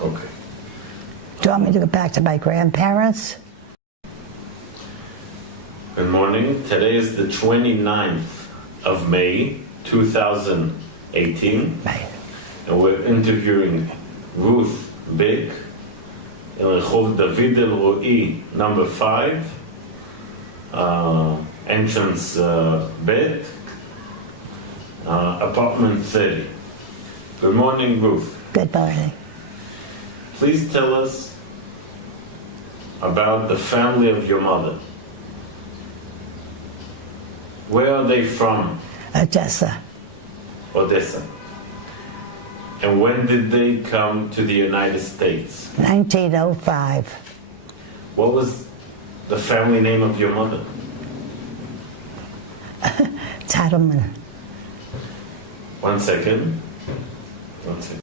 Okay. Do you want me to go back to my grandparents? Good morning. Today is the 29th of May, 2018. Right. And we're interviewing Ruth Big in Rehov David El Roi, number 5, entrance bed, apartment 30. Good morning, Ruth. Good morning. Please tell us about the family of your mother. Where are they from? Odessa. Odessa. And when did they come to the United States? 1905. What was the family name of your mother? Titelman. One second. Okay.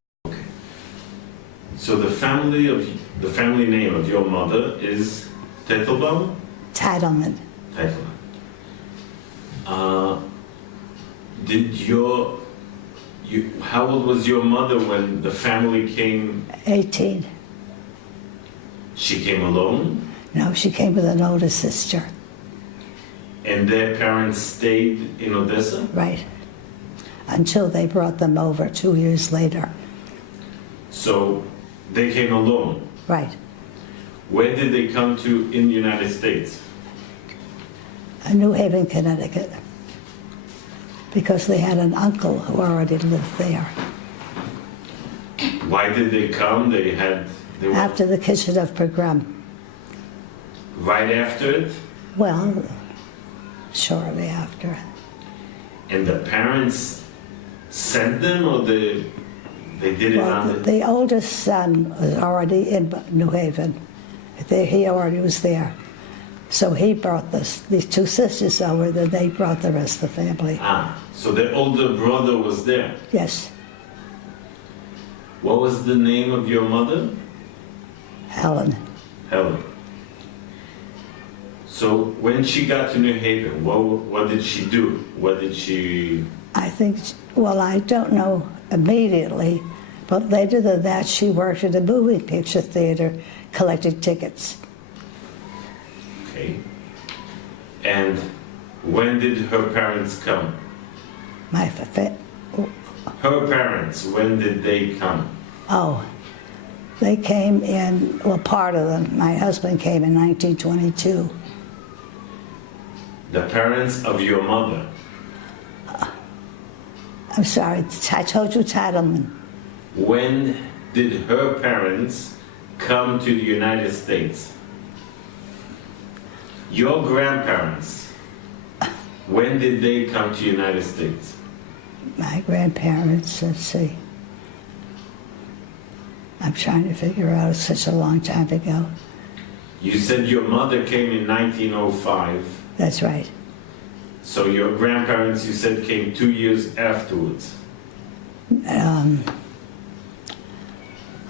So the family name of your mother is Tetelbaum? Titelman. Tetelbaum. How old was your mother when the family came? 18. She came alone? No, she came with an older sister. And their parents stayed in Odessa? Right. Until they brought them over 2 years later. So they came alone? Right. Where did they come to in the United States? New Haven, Connecticut. Because they had an uncle who already lived there. Why did they come? They were After the Kishinev pogrom. Right after it? Well, shortly after. And the parents sent them, or they did it on The oldest son was already in New Haven. He already was there. So he brought these two sisters over, then they brought the rest of the family. So the older brother was there? Yes. What was the name of your mother? Helen. Helen. So when she got to New Haven, what did she do? What did she... I think, well, I don't know immediately, but later than that, she worked at a moving picture theater collecting tickets. Okay. And when did her parents come? Her parents, when did they come? Oh, they came in, well, part of them. My husband came in 1922. The parents of your mother? I'm sorry, I told you Titelman. When did her parents come to the United States? Your grandparents, when did they come to the United States? My grandparents, let's see. I'm trying to figure out, it's such a long time ago. You said your mother came in 1905. That's right. So your grandparents, you said, came 2 years afterwards. I'm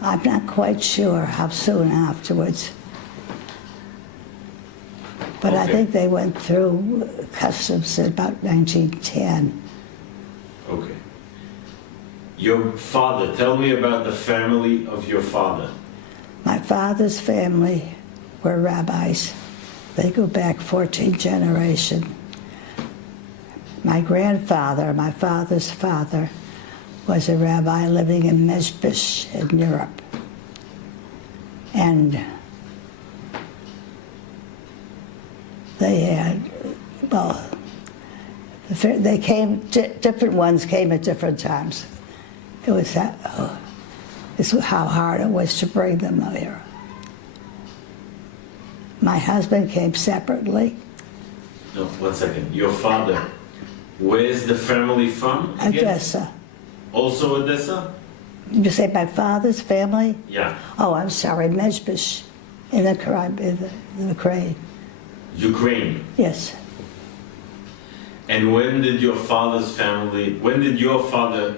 not quite sure how soon afterwards. But okay. I think they went through customs in about 1910. Okay. Your father, tell me about the family of your father. My father's family were rabbis. They go back 14 generations. My grandfather, my father's father, was a rabbi living in Mezbish in Europe. And they had, well, they came, different ones came at different times. It was that, this was how hard it was to bring them here. My husband came separately. No, 1 second. Your father, where's the family from? Again? Odessa. Also Odessa? Did you say my father's family? Yeah. Oh, I'm sorry, Mezbish, in the Ukraine. Ukraine? Yes. And when did your father's family, when did your father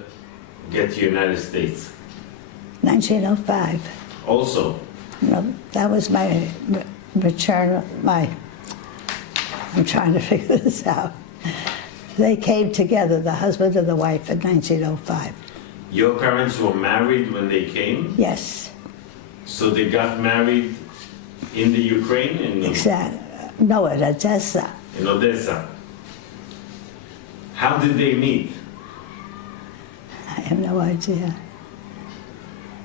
get to the United States? 1905. Also? No, that was my maternal, I'm trying to figure this out. They came together, the husband and the wife, in 1905. Your parents were married when they came? Yes. So they got married in the Ukraine? No, in Odessa. In Odessa. How did they meet? I have no idea.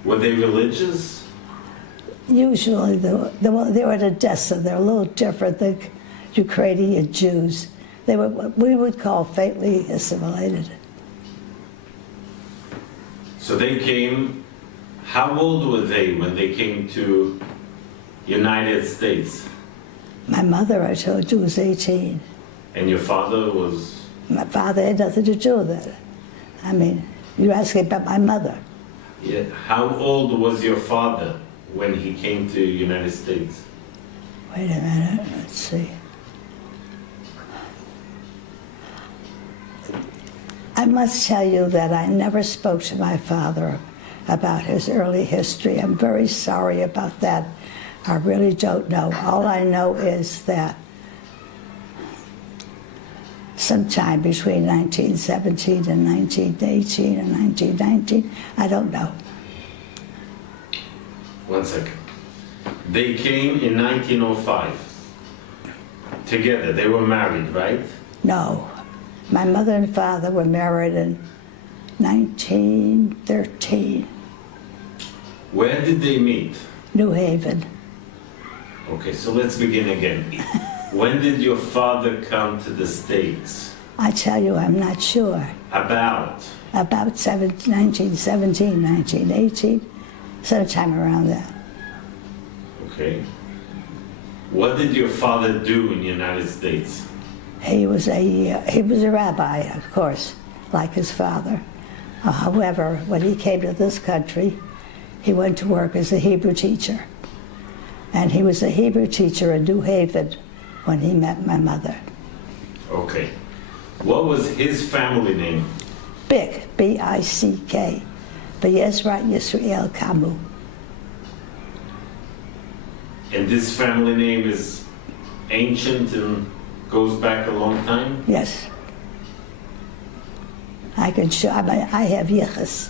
Were they religious? Usually, they were in Odessa. They're a little different than Ukrainian Jews. They were what we would call faintly assimilated. So they came, how old were they when they came to United States? My mother, I told you, was 18. And your father was? My father had nothing to do with it. I mean, you're asking about my mother. Yeah. How old was your father when he came to United States? Wait a minute, let's see. I must tell you that I never spoke to my father about his early history. I'm very sorry about that. I really don't know. All I know is that sometime between 1917 and 1918 or 1919, I don't know. 1 second. They came in 1905. Together, they were married, right? No. My mother and father were married in 1913. Where did they meet? New Haven. Okay, so let's begin again. When did your father come to the States? I tell you, I'm not sure. About? About 1917, 1918, sometime around that. Okay. What did your father do in the United States? He was a rabbi, of course, like his father. However, when he came to this country, he went to work as a Hebrew teacher. And he was a Hebrew teacher in New Haven when he met my mother. Okay. What was his family name? Bick, B-I-C-K. B'Yezrat Yisrael Kamu. And this family name is ancient and goes back a long time? Yes. I can show, I have yichus.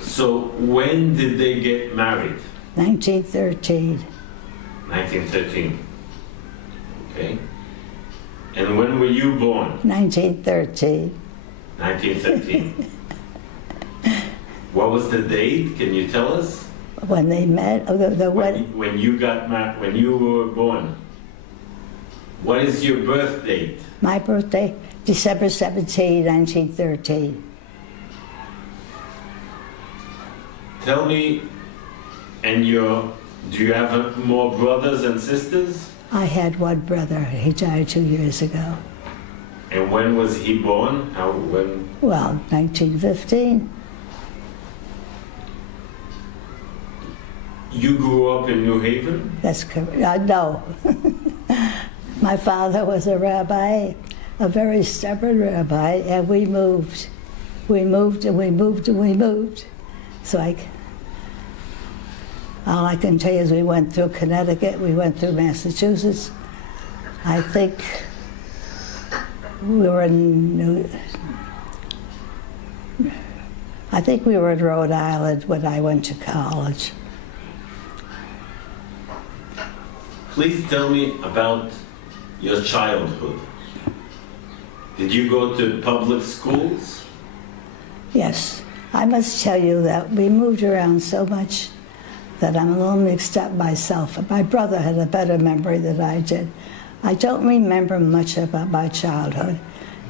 So when did they get married? 1913. 1913. Okay. And when were you born? 1913. 1913. What was the date? Can you tell us? When they met, When you got married, when you were born. What is your birth date? My birthday, December 17, 1913. Tell me, do you have more brothers and sisters? I had one brother. He died 2 years ago. And when was he born? When? Well, 1915. You grew up in New Haven? That's correct. No. My father was a rabbi, a very stubborn rabbi, and we moved. We moved and we moved and we moved. So all I can tell you is we went through Connecticut, we went through Massachusetts. I think we were in Rhode Island when I went to college. Please tell me about your childhood. Did you go to public schools? Yes. I must tell you that we moved around so much that I'm a little mixed up myself. My brother had a better memory than I did. I don't remember much about my childhood.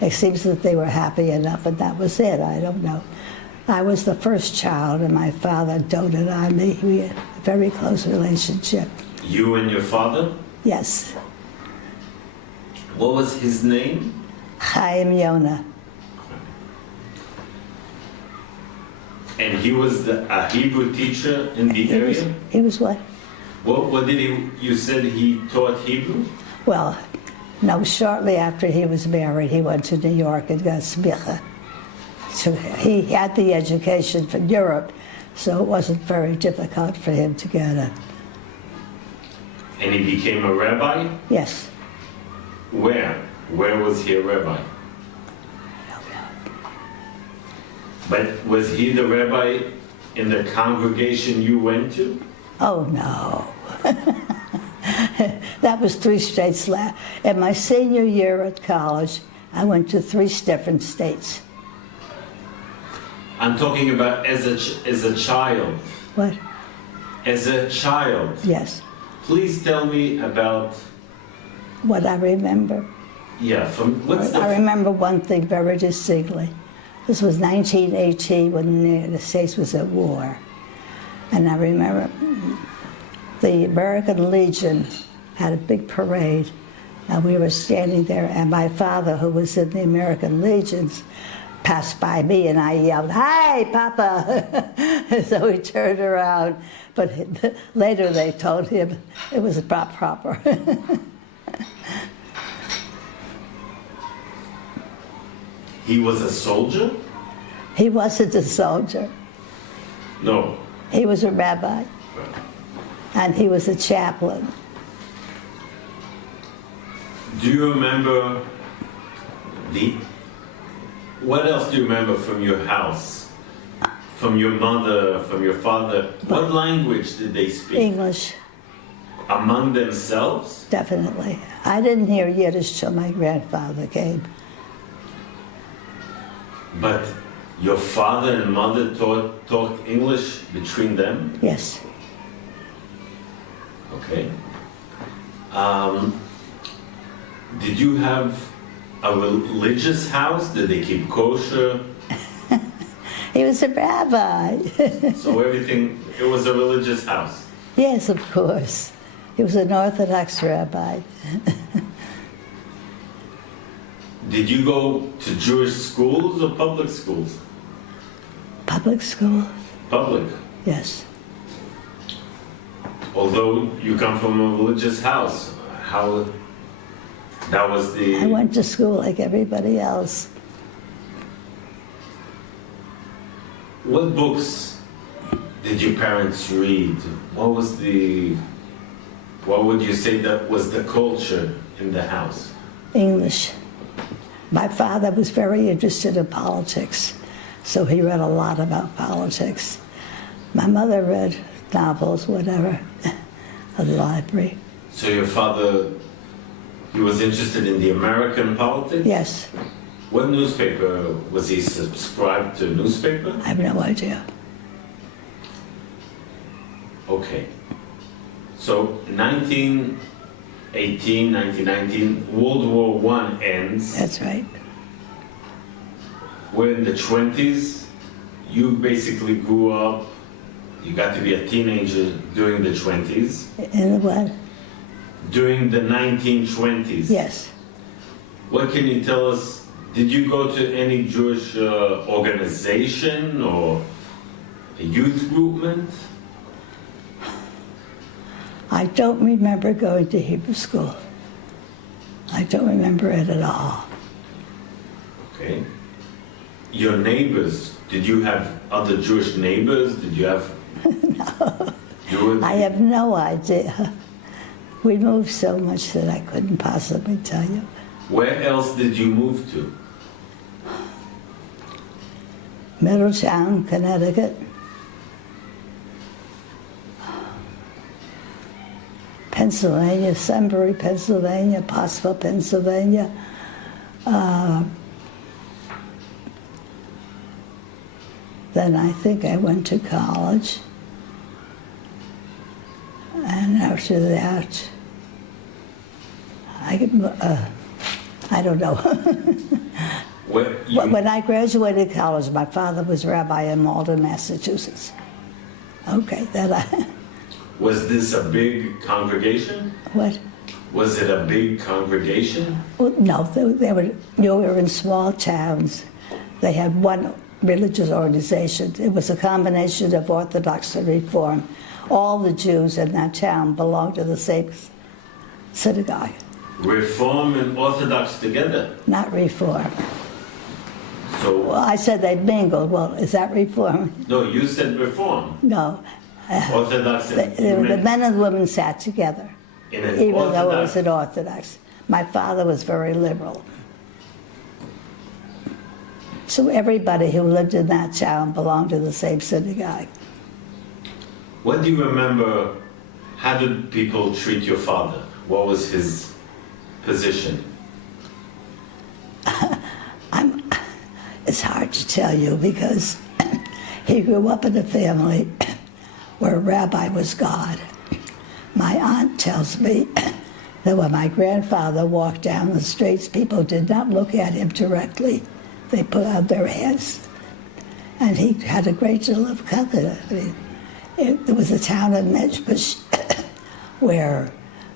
It seems that they were happy enough and that was it. I don't know. I was the first child and my father doted on me. We had a very close relationship. You and your father? Yes. What was his name? Chaim Yonah. And he was a Hebrew teacher in the area? He was what? What did you said he taught Hebrew? Well, no, shortly after he was married, he went to New York and got smicha. So he had the education from Europe, so it wasn't very difficult for him to get it. And he became a rabbi? Yes. Where? Where was he a rabbi? But was he the rabbi in the congregation you went to? Oh, no. That was 3 states left. In my senior year at college, I went to 3 different states. I'm talking about as a child. What? As a child. Yes. Please tell me about. What I remember. Yeah, from what's the. I remember one thing very distinctly. This was 1918 when the United States was at war. And I remember the American Legion had a big parade, and we were standing there, and my father, who was in the American Legions, passed by me, and I yelled, "Hi, Papa!" So he turned around, but later they told him it was not proper. He was a soldier? He wasn't a soldier. No. He was a rabbi, and he was a chaplain. Do you remember what else do you remember from your house? From your mother, from your father? What language did they speak? English. Among themselves? Definitely. I didn't hear Yiddish till my grandfather came. But your father and mother talked English between them? Yes. Okay. Did you have a religious house? Did they keep kosher? He was a rabbi. So everything, it was a religious house? Yes, of course. He was an Orthodox rabbi. Did you go to Jewish schools or public schools? Public school? Public. Yes. Although you come from a religious house, how that was the... I went to school like everybody else. What books did your parents read? What would you say that was the culture in the house? English. My father was very interested in politics, so he read a lot about politics. My mother read novels, whatever, at the library. So your father, he was interested in the American politics? Yes. What newspaper? Was he subscribed to a newspaper? I have no idea. Okay. So 1918, 1919, World War I ends. That's right. We're in the 20s. You basically grew up, you got to be a teenager during the 20s. In the what? During the 1920s. Yes. What can you tell us? Did you go to any Jewish organization or a youth movement? I don't remember going to Hebrew school. I don't remember it at all. Okay. Your neighbors, did you have other Jewish neighbors? Did you have... No. I have no idea. We moved so much that I couldn't possibly tell you. Where else did you move to? Middletown, Connecticut. Pennsylvania, Sunbury, Pennsylvania, Pottsville, Pennsylvania. Then I think I went to college. And after that, I don't know. When I graduated college, my father was rabbi in Malden, Massachusetts. Okay, then Was this a big congregation? What? Was it a big congregation? Well, no, they were, we were in small towns. They had one religious organization. It was a combination of Orthodox and Reform. All the Jews in that town belonged to the same synagogue. Reform and Orthodox together? Not Reform. So... Well, I said they mingled. Well, is that Reform? No, you said Reform. No. Orthodox and... The men and women sat together, even though it was an Orthodox. My father was very liberal. So everybody who lived in that town belonged to the same synagogue. What do you remember? How did people treat your father? What was his position? It's hard to tell you because he grew up in a family where a rabbi was God. My aunt tells me that when my grandfather walked down the streets, people did not look at him directly. They put out their hands. And he had a great deal of confidence. I mean, there was a town in Mezhbush where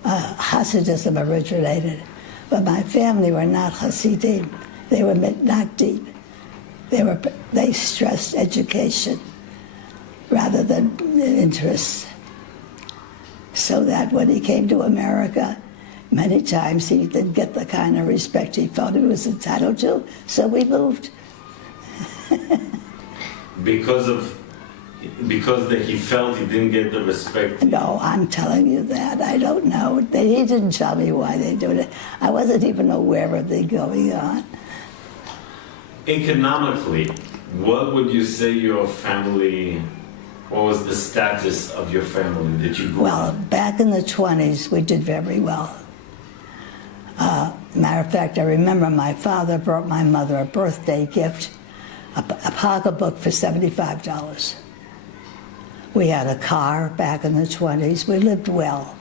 Hasidism originated. But my family were not Hasidim. They were Mitnagdim. They stressed education rather than interests. So that when he came to America, many times he didn't get the kind of respect he felt he was entitled to, so we moved. Because he felt he didn't get the respect? No, I'm telling you that. I don't know. He didn't tell me why they did it. I wasn't even aware of it going on. Economically, what would you say your family, what was the status of your family that you grew Well, up? back in the 20s, we did very well. Matter of fact, I remember my father brought my mother a birthday gift, a pocketbook for $75. We had a car back in the 20s. We lived well.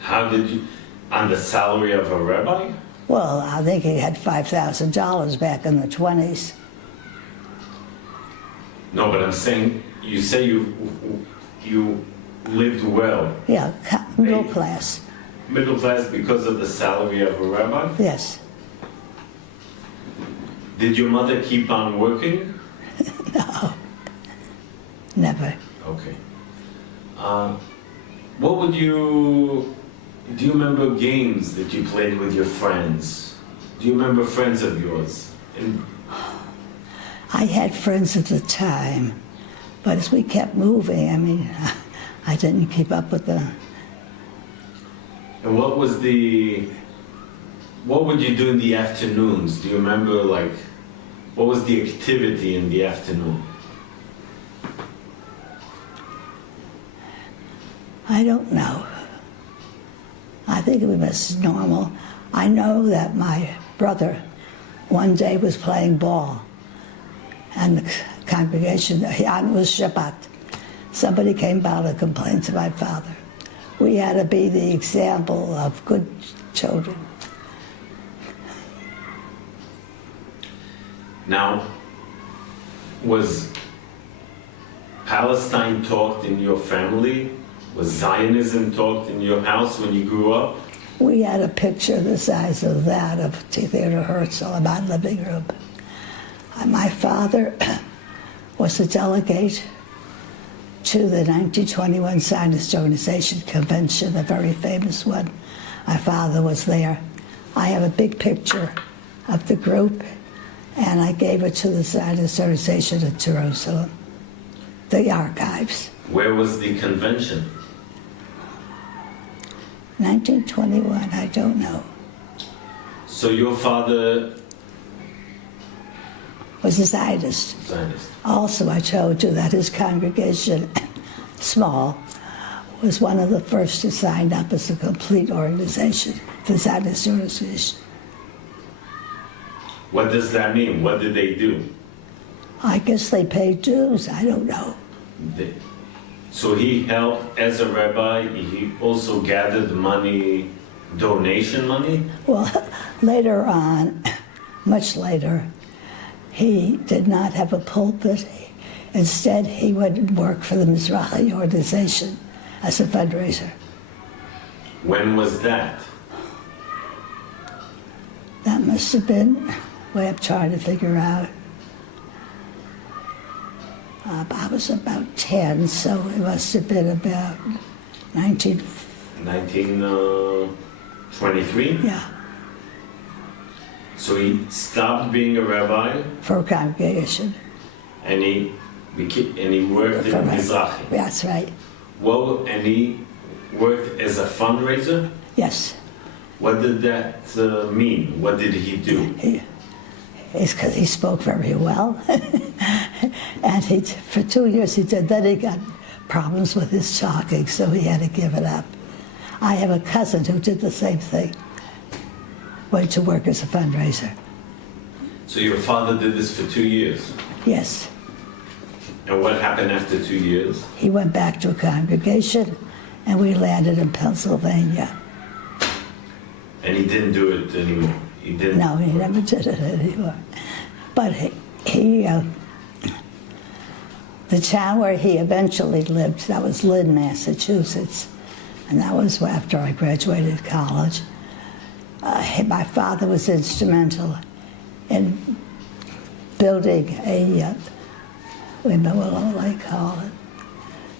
How did you, on the salary of a rabbi? Well, I think he had $5,000 back in the 20s. No, but I'm saying, you say you lived well. Yeah, middle class. Middle class because of the salary of a rabbi? Yes. Did your mother keep on working? No, never. Okay. What would you... Do you remember games that you played with your friends? Do you remember friends of yours? I had friends at the time, but as we kept moving, I mean, I didn't keep up with them. And what would you do in the afternoons? Do you remember, like, what was the activity in the afternoon? I don't know. I think it was normal. I know that my brother one day was playing ball, and the congregation, it was Shabbat. Somebody came by to complain to my father. We had to be the example of good children. Now, was Palestine talked in your family? Was Zionism talked in your house when you grew up? We had a picture the size of that of Theodore Herzl in my living room. My father was a delegate to the 1921 Zionist Organization Convention, a very famous one. My father was there. I have a big picture of the group, and I gave it to the Zionist Organization in Jerusalem, the archives. Where was the convention? 1921, I don't know. So your father... Was a Zionist. Zionist. Also, I told you that his congregation, small, was one of the first to sign up as a complete organization, the Zionist Organization. What does that mean? What did they do? I guess they paid dues, I don't know. So he helped as a rabbi, he also gathered money, donation money? Well, later on, much later, he did not have a pulpit. Instead, he would work for the Mizrahi organization as a fundraiser. When was that? That must have been, way I'm trying to figure out. I was about 10, so it must have been about 1923? Yeah. So he stopped being a rabbi? For a congregation. And he worked in Mizrahi? That's right. Well, and he worked as a fundraiser? Yes. What did that mean? What did he do? is because he spoke very well. And for 2 years he did. Then he got problems with his talking, so he had to give it up. I have a cousin who did the same thing. Went to work as a fundraiser. So your father did this for 2 years? Yes. And what happened after 2 years? He went back to a congregation, and we landed in Pennsylvania. And he didn't do it anymore? He didn't? No, he never did it anymore. But the town where he eventually lived, that was Lynn, Massachusetts. And that was after I graduated college. My father was instrumental in building a, what will I call it?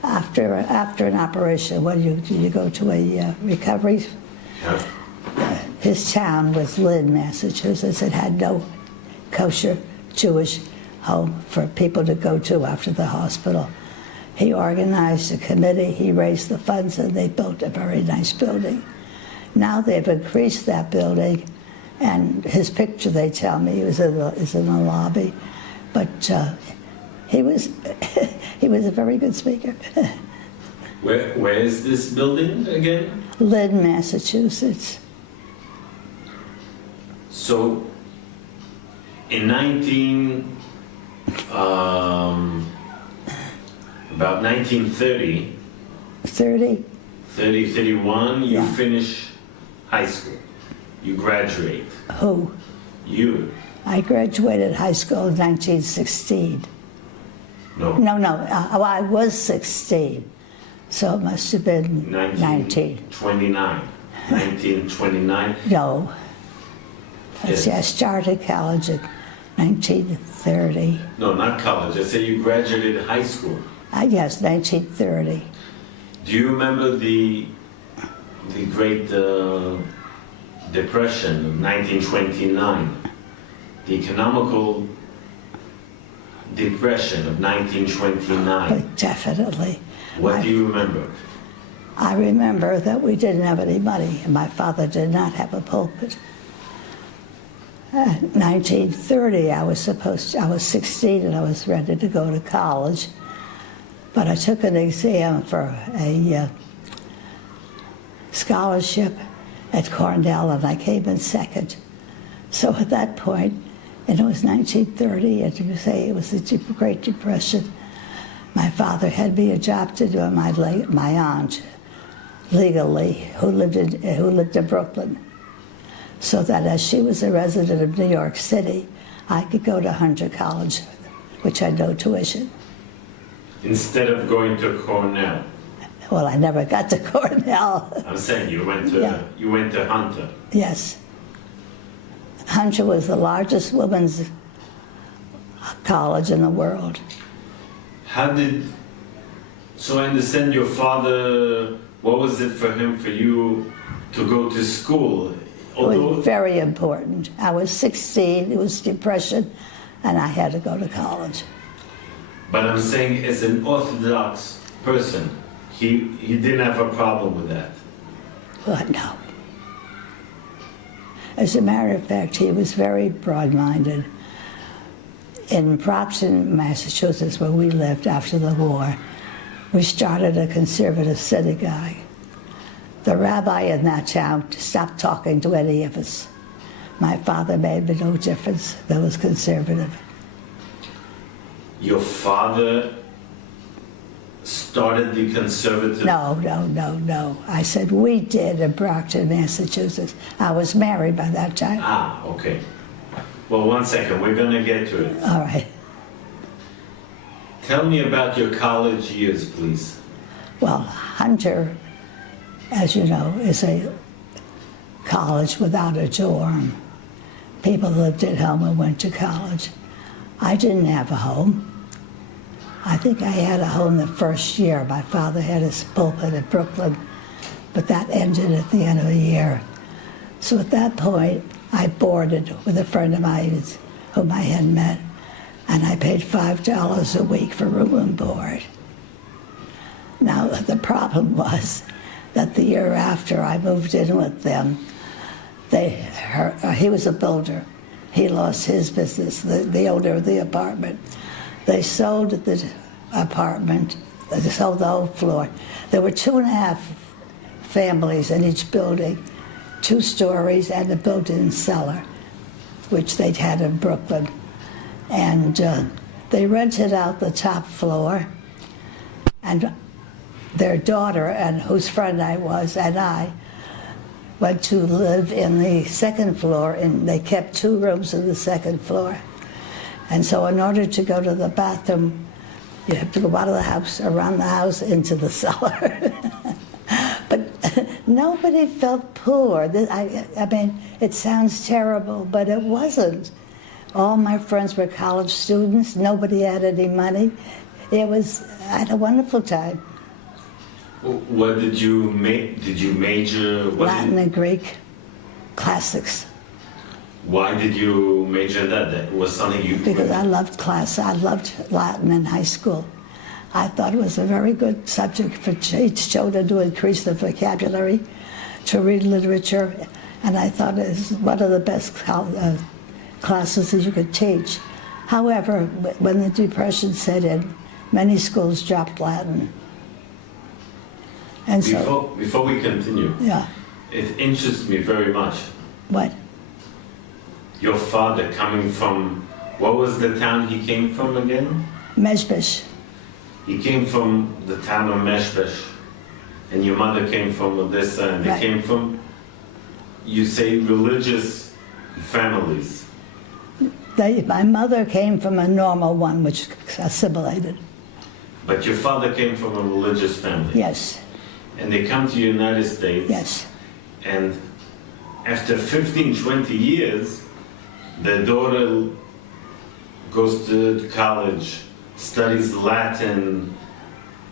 After an operation, when you go to a recovery? Yeah. His town was Lynn, Massachusetts. It had no kosher Jewish home for people to go to after the hospital. He organized a committee, he raised the funds, and they built a very nice building. Now they've increased that building, and his picture, they tell me, is in the lobby. But he was a very good speaker. Where is this building again? Lynn, Massachusetts. So, in about 1930, 31, you Yeah. finish high school. You graduate. Who? You. I graduated high school in 1916. No. I was 16, so it must have been 19. 29. 1929. No. Yes. See, I started college in 1930. No, not college. I said you graduated high school. Yes, 1930. Do you remember the Great Depression of 1929? The economical depression of 1929. But definitely. What do you remember? I remember that we didn't have any money, and my father did not have a pulpit. 1930, I was 16 and I was ready to go to college, but I took an exam for a scholarship at Cornell and I came in second. So at that point, and it was 1930, and you say it was the Great Depression, my father had me adopted by my aunt, legally, who lived in Brooklyn. So that as she was a resident of New York City, I could go to Hunter College, which had no tuition. Instead of going to Cornell? Well, I never got to Cornell. I'm saying you went to Hunter. Yes. Hunter was the largest women's college in the world. So I understand your father, what was it for him, for you to go to school? It was very important. I was 16, it was depression, and I had to go to college. But I'm saying as an Orthodox person, he didn't have a problem with that. But no. As a matter of fact, he was very broad-minded. In Brockton, Massachusetts, where we lived after the war, we started a conservative synagogue. The rabbi in that town stopped talking to any of us. My father made no difference. That was conservative. Your father started the conservative? No. I said we did in Brockton, Massachusetts. I was married by that time. Ah, okay. Well, 1 second. We're going to get to it. All right. Tell me about your college years, please. Well, Hunter, as you know, is a college without a dorm. People lived at home and went to college. I didn't have a home. I think I had a home the first year. My father had his pulpit in Brooklyn, but that ended at the end of the year. So at that point, I boarded with a friend of mine whom I had met, and I paid $5 a week for room and board. Now, the problem was that the year after I moved in with them, he was a builder. he lost his business, the owner of the apartment. They sold the apartment, they sold the whole floor. There were 2.5 families in each building, 2 stories and a built-in cellar, which they'd had in Brooklyn. And they rented out the top floor, and their daughter, and whose friend I was, and I, went to live in the second floor, and they kept 2 rooms in the second floor. And so in order to go to the bathroom, you have to go out of the house, around the house, into the cellar. But nobody felt poor. I mean, it sounds terrible, but it wasn't. All my friends were college students. Nobody had any money. I had a wonderful time. What did you major? Latin and Greek, classics. Why did you major in that? That was something you... Because I loved class. I loved Latin in high school. I thought it was a very good subject for children to increase their vocabulary, to read literature, and I thought it was one of the best classes that you could teach. However, when the Depression set in, many schools dropped Latin. And so, before we continue, yeah. It interests me very much. What? Your father coming from, what was the town he came from again? Mezbesh. He came from the town of Mezbesh, and your mother came from Odessa, and they Right. came from, you say, religious families. My mother came from a normal one, which assimilated. But your father came from a religious family. Yes. And they come to the United States. Yes. And after 15, 20 years, their daughter goes to college, studies Latin.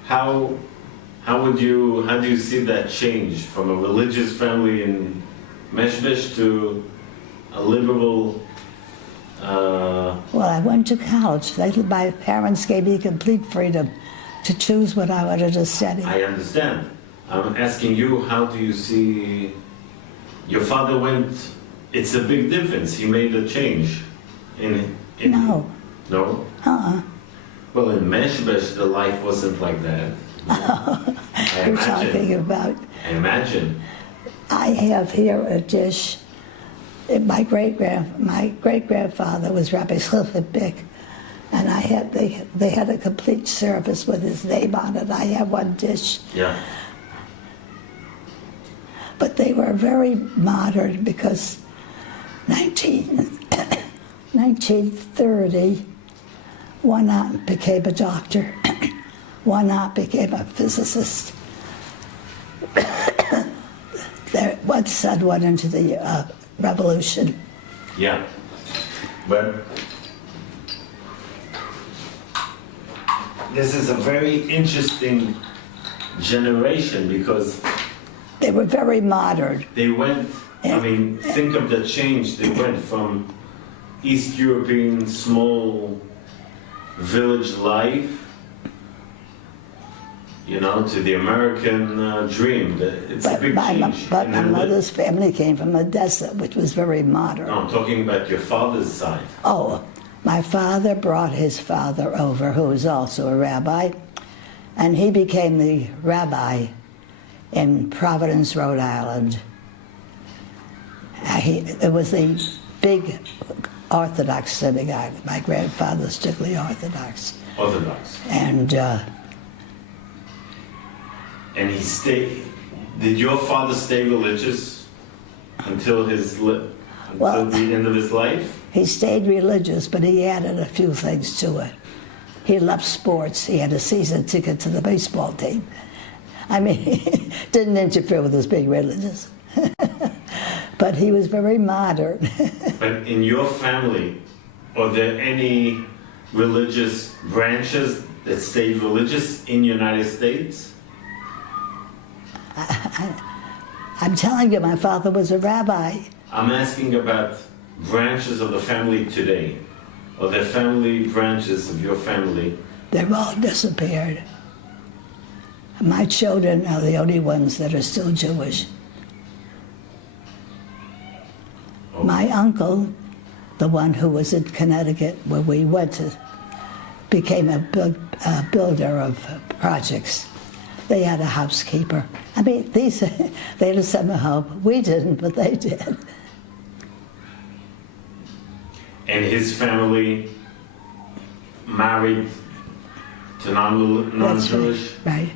How do you see that change from a religious family in Mezbesh to a liberal? Well, I went to college. My parents gave me complete freedom to choose what I wanted to study. I understand. I'm asking you, how do you see your father went? It's a big difference. He made a change. No. No? Uh-uh. Well, in Mezbesh, the life wasn't like that. You're talking about... I imagine. I have here a dish. My great-grandfather was Rabbi Schliffenbeck, and they had a complete service with his name on it. I have one dish. Yeah. But they were very modern because 1930, one aunt became a doctor, one aunt became a physicist. One son went into the revolution. Yeah. But this is a very interesting generation because they were very modern. They went, I mean, think of the change. They went from East European small village life, you know, to the American dream. It's a big change. But my mother's family came from Odessa, which was very modern. No, I'm talking about your father's side. Oh, my father brought his father over, who was also a rabbi, and he became the rabbi in Providence, Rhode Island. It was the big Orthodox synagogue. My grandfather's strictly Orthodox. Orthodox. And he stayed. Did your father stay religious until the end of his life? He stayed religious, but he added a few things to it. He loved sports. He had a season ticket to the baseball team. I mean, didn't interfere with his being religious. But he was very modern. But in your family, are there any religious branches that stayed religious in the United States? I'm telling you, my father was a rabbi. I'm asking about branches of the family today. Are there family branches of your family? They've all disappeared. My children are the only ones that are still Jewish. Oh. My uncle the one who was in Connecticut where we went to, became a builder of projects. They had a housekeeper. I mean, they had a summer home. We didn't, but they did. And his family married to non-Jewish? Right.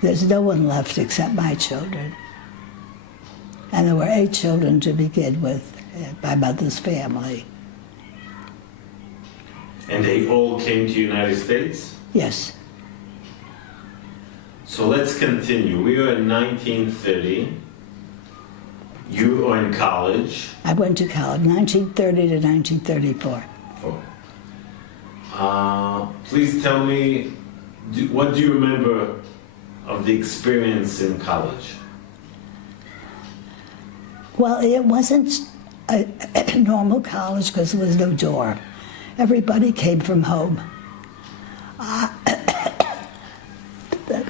There's no one left except my children. And there were 8 children to begin with, my mother's family. And they all came to the United States? Yes. So let's continue. We are in 1930. You are in college. I went to college, 1930 to 1934. Please tell me, what do you remember of the experience in college? Well, it wasn't a normal college because there was no dorm. Everybody came from home.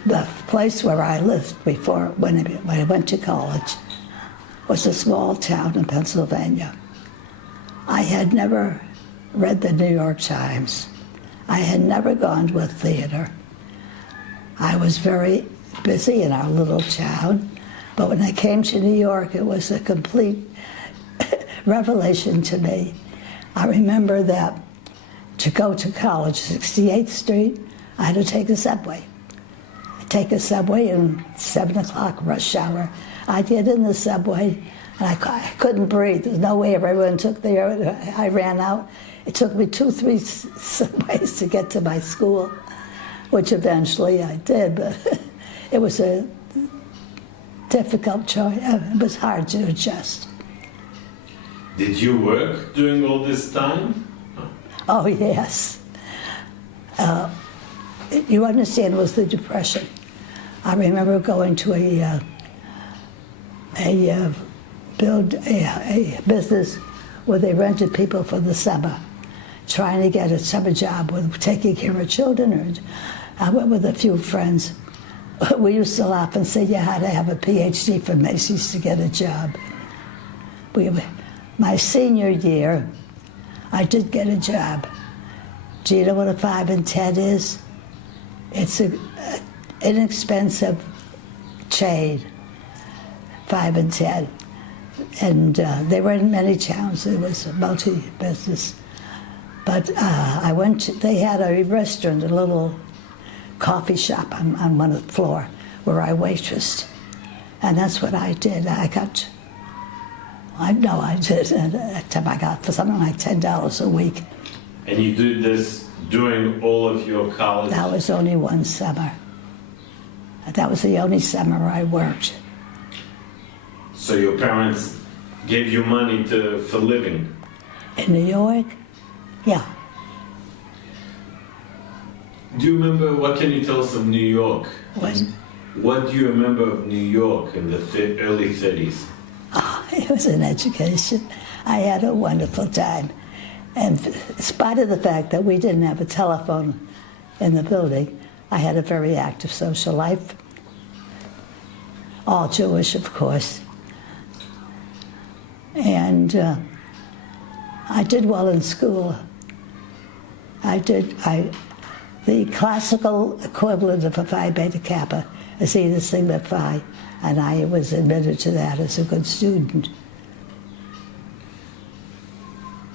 The place where I lived before, when I went to college, was a small town in Pennsylvania. I had never read the New York Times. I had never gone to a theater. I was very busy in our little town, but when I came to New York, it was a complete revelation to me. I remember that to go to college, 68th Street, I had to take a subway. Take a subway in 7 o'clock rush hour. I'd get in the subway and I couldn't breathe. There's no way everyone took there. I ran out. It took me 2-3 subways to get to my school, which eventually I did, but it was a difficult choice. It was hard to adjust. Did you work during all this time? Oh, yes. You understand, it was the Depression. I remember going to a business where they rented people for the summer, trying to get a summer job with taking care of children. Or I went with a few friends. We used to laugh and say you had to have a PhD from Macy's to get a job. My senior year, I did get a job. Do you know what a 5 and 10 is? It's an inexpensive chain, 5 and 10. And they were in many towns. It was a multi-business. But they had a restaurant, a little coffee shop on one floor where I waitressed. And that's what I did. I did. At that time I got for something like $10 a week. And you did this during all of your college? That was only one summer. That was the only summer I worked. So your parents gave you money for living? In New York? Yeah. Do you remember, what can you tell us of New York? What do you remember of New York in the early 30s? Oh, it was an education. I had a wonderful time. And in spite of the fact that we didn't have a telephone in the building, I had a very active social life. All Jewish, of course. And I did well in school. The classical equivalent of a Phi Beta Kappa is Eta Sigma Phi, and I was admitted to that as a good student.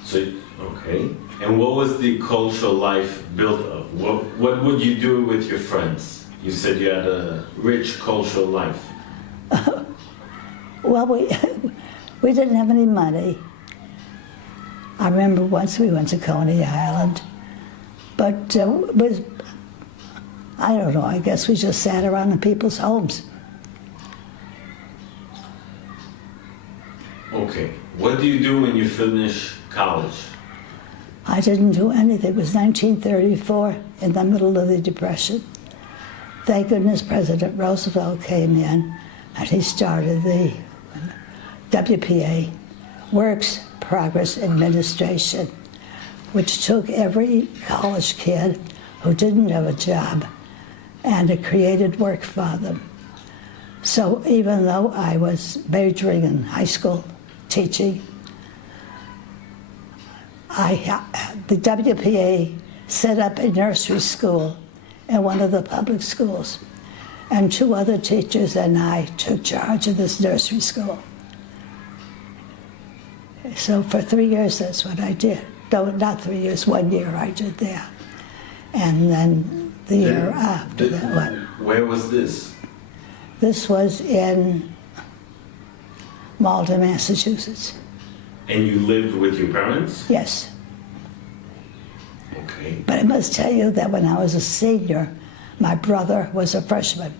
So, okay. And what was the cultural life built of? What would you do with your friends? You said you had a rich cultural life. Well, we didn't have any money. I remember once we went to Coney Island, but I don't know, I guess we just sat around in people's homes. Okay. What do you do when you finish college? I didn't do anything. It was 1934, in the middle of the Depression. Thank goodness President Roosevelt came in and he started the WPA, Works Progress Administration, which took every college kid who didn't have a job and it created work for them. So even though I was majoring in high school teaching, the WPA set up a nursery school in one of the public schools. And 2 other teachers and I took charge of this nursery school. So for 3 years, that's what I did. No, not 3 years, 1 year I did that. And then the year after that, what? Where was this? This was in Malden, Massachusetts. And you lived with your parents? Yes. Okay. But I must tell you that when I was a senior, my brother was a freshman.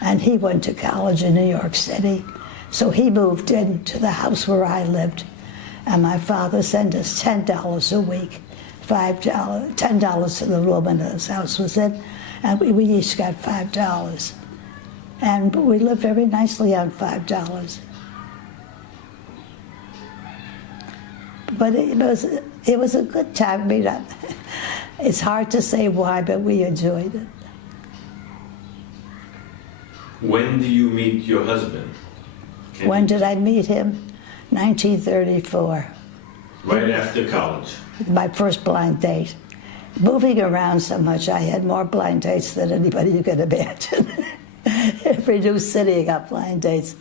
And he went to college in New York City. So he moved into the house where I lived. And my father sent us $10 a week, $10 to the woman his house was in, and we each got $5. And we lived very nicely on $5. But it was a good time. I mean, it's hard to say why, but we enjoyed it. When do you meet your husband? When did I meet him? 1934. Right after college? My first blind date. Moving around so much, I had more blind dates than anybody you could imagine. Every new city I got blind dates.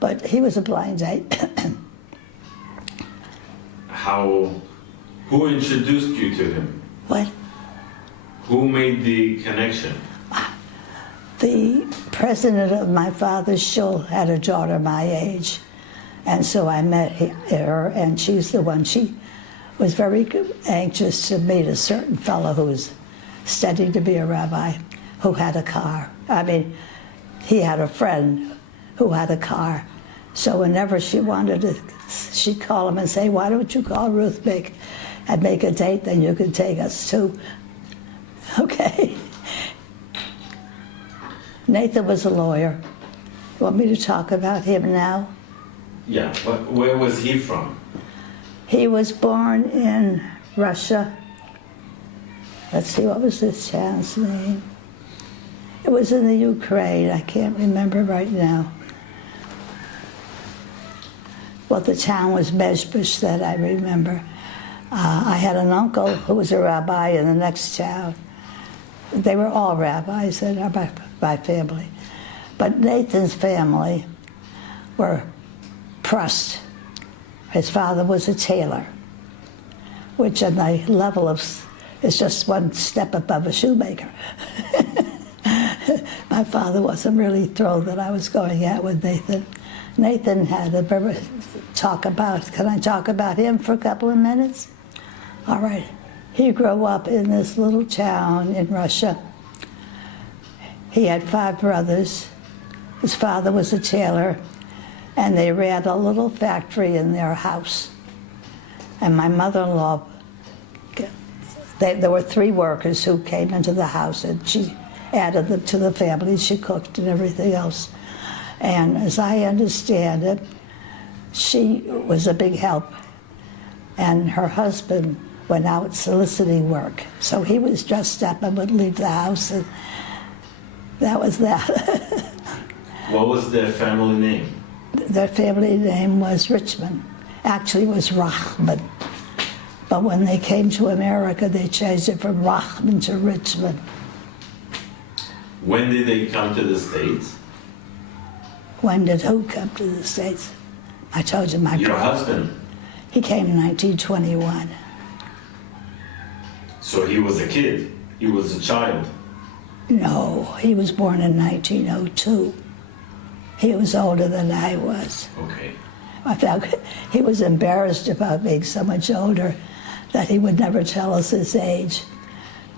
But he was a blind date. Who introduced you to him? What? Who made the connection? The president of my father's shul had a daughter my age. And so I met her, and she's the one. She was very anxious to meet a certain fellow who was studying to be a rabbi, who had a car. I mean, he had a friend who had a car. So whenever she wanted to, she'd call him and say, why don't you call Ruth Bick and make a date, then you can take us too. Okay. Nathan was a lawyer. You want me to talk about him now? Yeah, but where was he from? He was born in Russia. Let's see, what was this town's name? It was in the Ukraine. I can't remember right now. Well, the town was Mezhbush that I remember. I had an uncle who was a rabbi in the next town. They were all rabbis in my family. But Nathan's family were Prust. His father was a tailor, which on the level of, is just one step above a shoemaker. My father wasn't really thrilled that I was going out with Nathan. Nathan had a can I talk about him for a couple of minutes? All right. He grew up in this little town in Russia. He had 5 brothers. His father was a tailor, and they ran a little factory in their house. And my mother-in-law, there were 3 workers who came into the house, and she added them to the family. She cooked and everything else. And as I understand it, she was a big help. And her husband went out soliciting work. So he was dressed up and would leave the house, and that was that. What was their family name? Their family name was Richman. Actually, it was Reychman. But when they came to America, they changed it from Reychman to Richman. When did they come to the States? When did who come to the States? I told you my brother. Your husband? He came in 1921. So he was a kid? He was a child? No, he was born in 1902. He was older than I was. Okay. I felt he was embarrassed about being so much older that he would never tell us his age.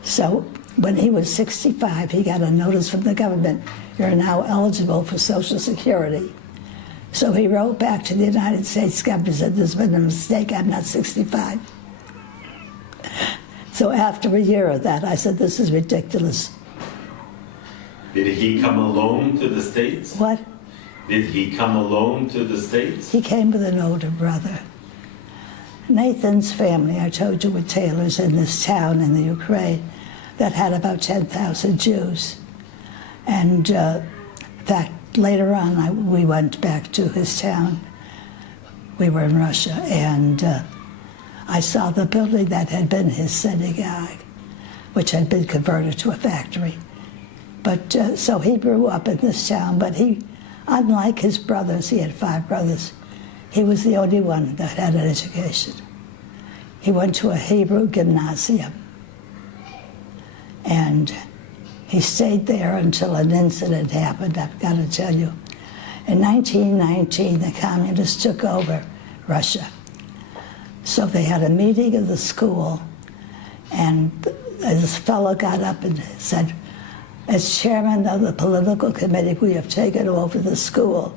So when he was 65, he got a notice from the government, you're now eligible for Social Security. So he wrote back to the United States government and said, there's been a mistake, I'm not 65. So after a year of that, I said, this is ridiculous. Did he come alone to the States? What? Did he come alone to the States? He came with an older brother. Nathan's family, I told you, were tailors in this town in the Ukraine that had about 10,000 Jews. And in fact, later on, we went back to his town. We were in Russia, and I saw the building that had been his synagogue, which had been converted to a factory. But so he grew up in this town, but he, unlike his brothers, he had 5 brothers, he was the only one that had an education. He went to a Hebrew gymnasium, and he stayed there until an incident happened, I've got to tell you. In 1919, the communists took over Russia. So they had a meeting of the school, and this fellow got up and said, as chairman of the political committee, we have taken over the school.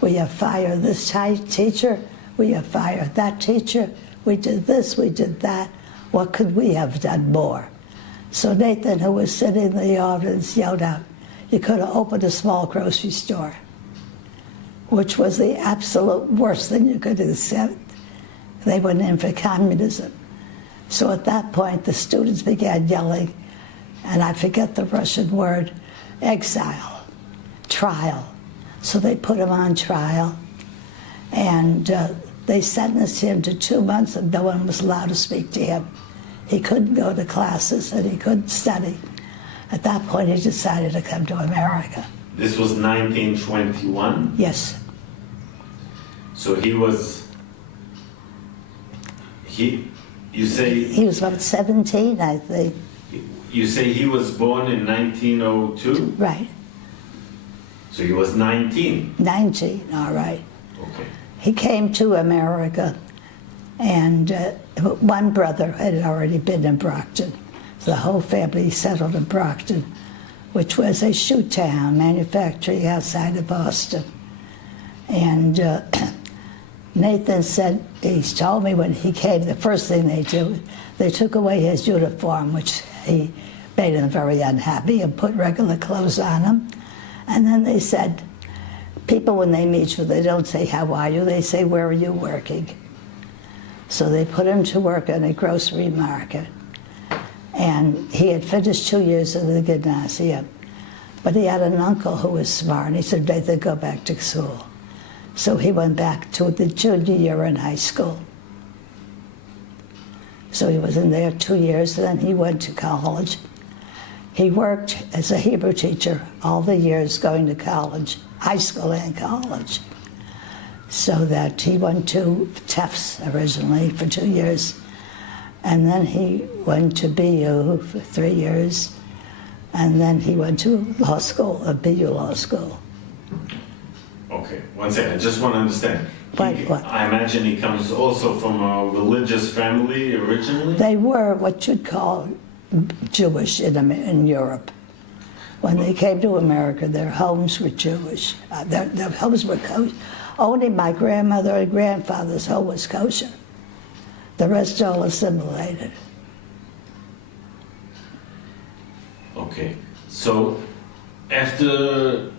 We have fired this teacher, we have fired that teacher, we did this, we did that. What could we have done more? So Nathan, who was sitting in the audience, yelled out, you could have opened a small grocery store, which was the absolute worst thing you could accept. They went in for communism. So at that point, the students began yelling, and I forget the Russian word, exile, trial. So they put him on trial, and they sentenced him to 2 months, and no one was allowed to speak to him. He couldn't go to classes, and he couldn't study. At that point, he decided to come to America. This was 1921? Yes. So he was, you say... He was about 17, I think. You say he was born in 1902? Right. So he was 19? 19, all right. Okay. He came to America, and one brother had already been in Brockton. So the whole family settled in Brockton, which was a shoe town, manufacturing outside of Boston. And Nathan said, he told me when he came, the first thing they did, they took away his uniform, which he made him very unhappy, and put regular clothes on him. And then they said, people when they meet you, they don't say, how are you? They say, where are you working? So they put him to work in a grocery market. And he had finished 2 years in the gymnasium. But he had an uncle who was smart, and he said, Nathan, go back to school. So he went back to the junior year in high school. So he was in there 2 years, and then he went to college. He worked as a Hebrew teacher all the years going to college, high school and college. So that he went to Tufts originally for 2 years, and then he went to BU for 3 years, and then he went to law school, a BU law school. Okay, one second, I just want to understand. What? I imagine he comes also from a religious family originally? They were what you'd call Jewish in Europe. When they came to America, their homes were Jewish. Their homes were kosher. Only my grandmother and grandfather's home was kosher. The rest all assimilated. Okay, so after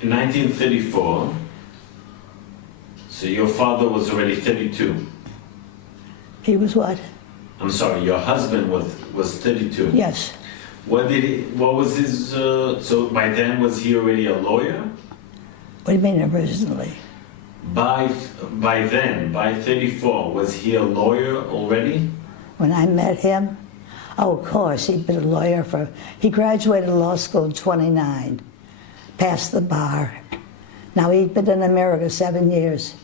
1934, so your father was already 32. He was what? I'm sorry, your husband was 32. Yes. What was his, so by then was he already a lawyer? What do you mean originally? By then, by 34, was he a lawyer already? When I met him? Oh, of course, he'd been a lawyer he graduated law school in 29, passed the bar. Now, he'd been in America 7 years,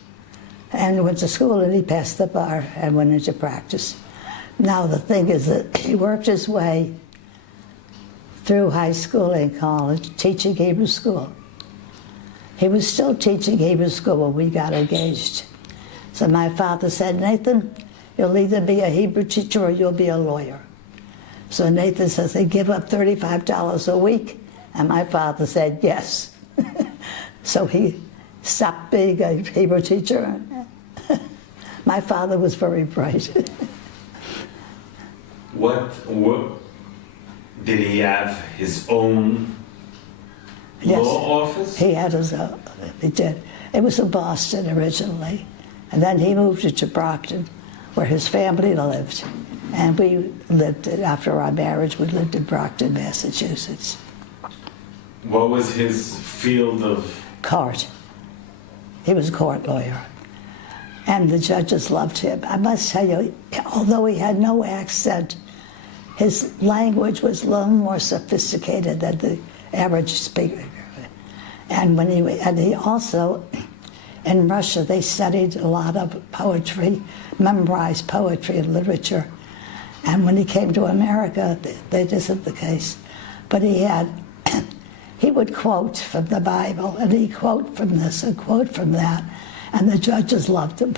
and went to school, and he passed the bar and went into practice. Now, the thing is that he worked his way through high school and college, teaching Hebrew school. He was still teaching Hebrew school when we got engaged. So my father said, Nathan, you'll either be a Hebrew teacher or you'll be a lawyer. So Nathan says, they give up $35 a week. And my father said, yes. So he stopped being a Hebrew teacher. My father was very bright. What did he have his own law office? He had his own. He did. It was in Boston originally, and then he moved it to Brockton, where his family lived, and we lived. After our marriage, we lived in Brockton, Massachusetts. What was his field of? Court. He was a court lawyer, And the judges loved him. I must tell you, although he had no accent, his language was a little more sophisticated than the average speaker. And he also, in Russia, they studied a lot of poetry, memorized poetry and literature. And when he came to America, that isn't the case. But he would quote from the Bible, and he'd quote from this and quote from that, and the judges loved him.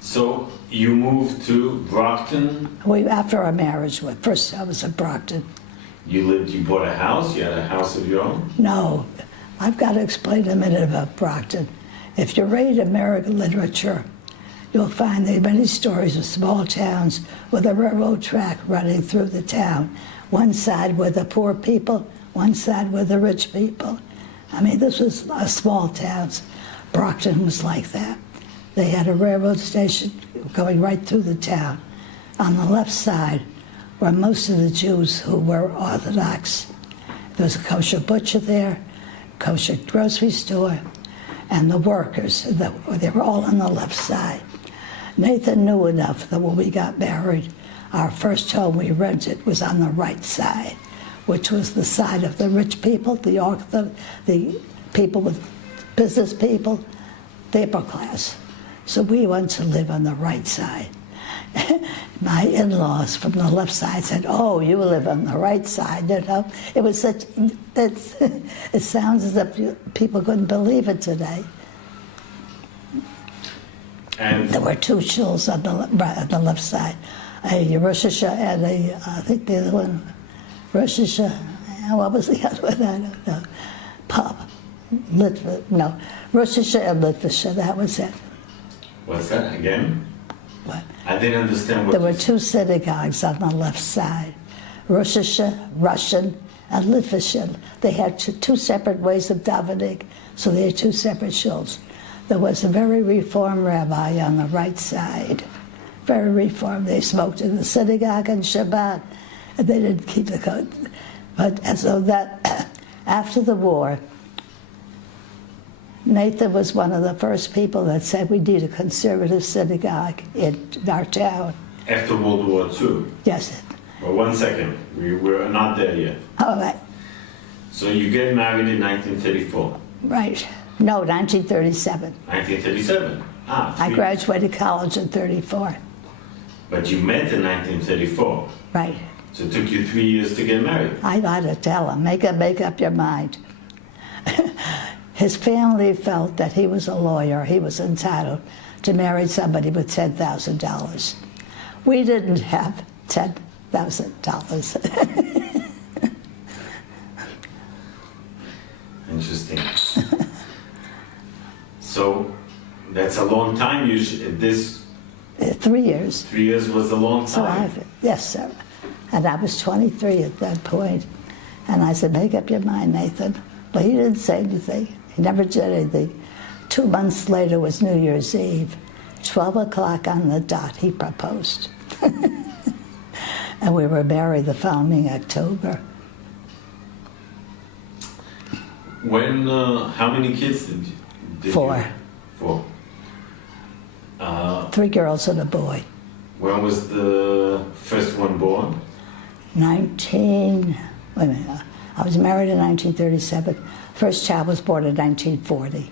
So you moved to Brockton? After our marriage, first I was at Brockton. You bought a house? You had a house of your own? No, I've got to explain a minute about Brockton. If you read American literature, you'll find there are many stories of small towns with a railroad track running through the town. One side were the poor people, one side were the rich people. I mean, this was small towns. Brockton was like that. They had a railroad station going right through the town. On the left side were most of the Jews who were Orthodox. There was a kosher butcher there, kosher grocery store, and the workers. They were all on the left side. Nathan knew enough that when we got married, our first home we rented was on the right side, which was the side of the rich people, the people with business people, the upper class. So we went to live on the right side. My in-laws from the left side said, "Oh, you live on the right side," you know. It was such, it sounds as if people couldn't believe it today. And there were two shuls on the left side, a Rosh Hashanah and I think the other one, Rosh Hashanah, what was the other one? I don't know. Rosh Hashanah and Litvisha, that was it. What's that again? What? I didn't understand what there were two synagogues on the left side, Rosh Hashanah, Russian, and Litvisha. They had two separate ways of davening, so they had two separate shuls. There was a very reformed rabbi on the right side, very reformed. They smoked in the synagogue on Shabbat, and they didn't keep the code. But and so that after the war, Nathan was one of the first people that said we need a conservative synagogue in our town. After World War II? Yes. Well, 1 second. We're not there yet. All right. So you get married in 1934? Right. No, 1937. 1937? I graduated college in 34. But you met in 1934? Right. So it took you 3 years to get married? I got to tell him, make up your mind. His family felt that he was a lawyer. He was entitled to marry somebody with $10,000. We didn't have $10,000. Interesting. So that's a long time. 3 years. 3 years was a long time. Yes, sir. And I was 23 at that point. And I said, make up your mind, Nathan. But he didn't say anything. He never did anything. 2 months later was New Year's Eve. 12 o'clock on the dot, he proposed. And we were married the following October. How many kids did you? 4. 4. 3 girls and a boy. When was the first one born? Wait a minute. I was married in 1937. First child was born in 1940.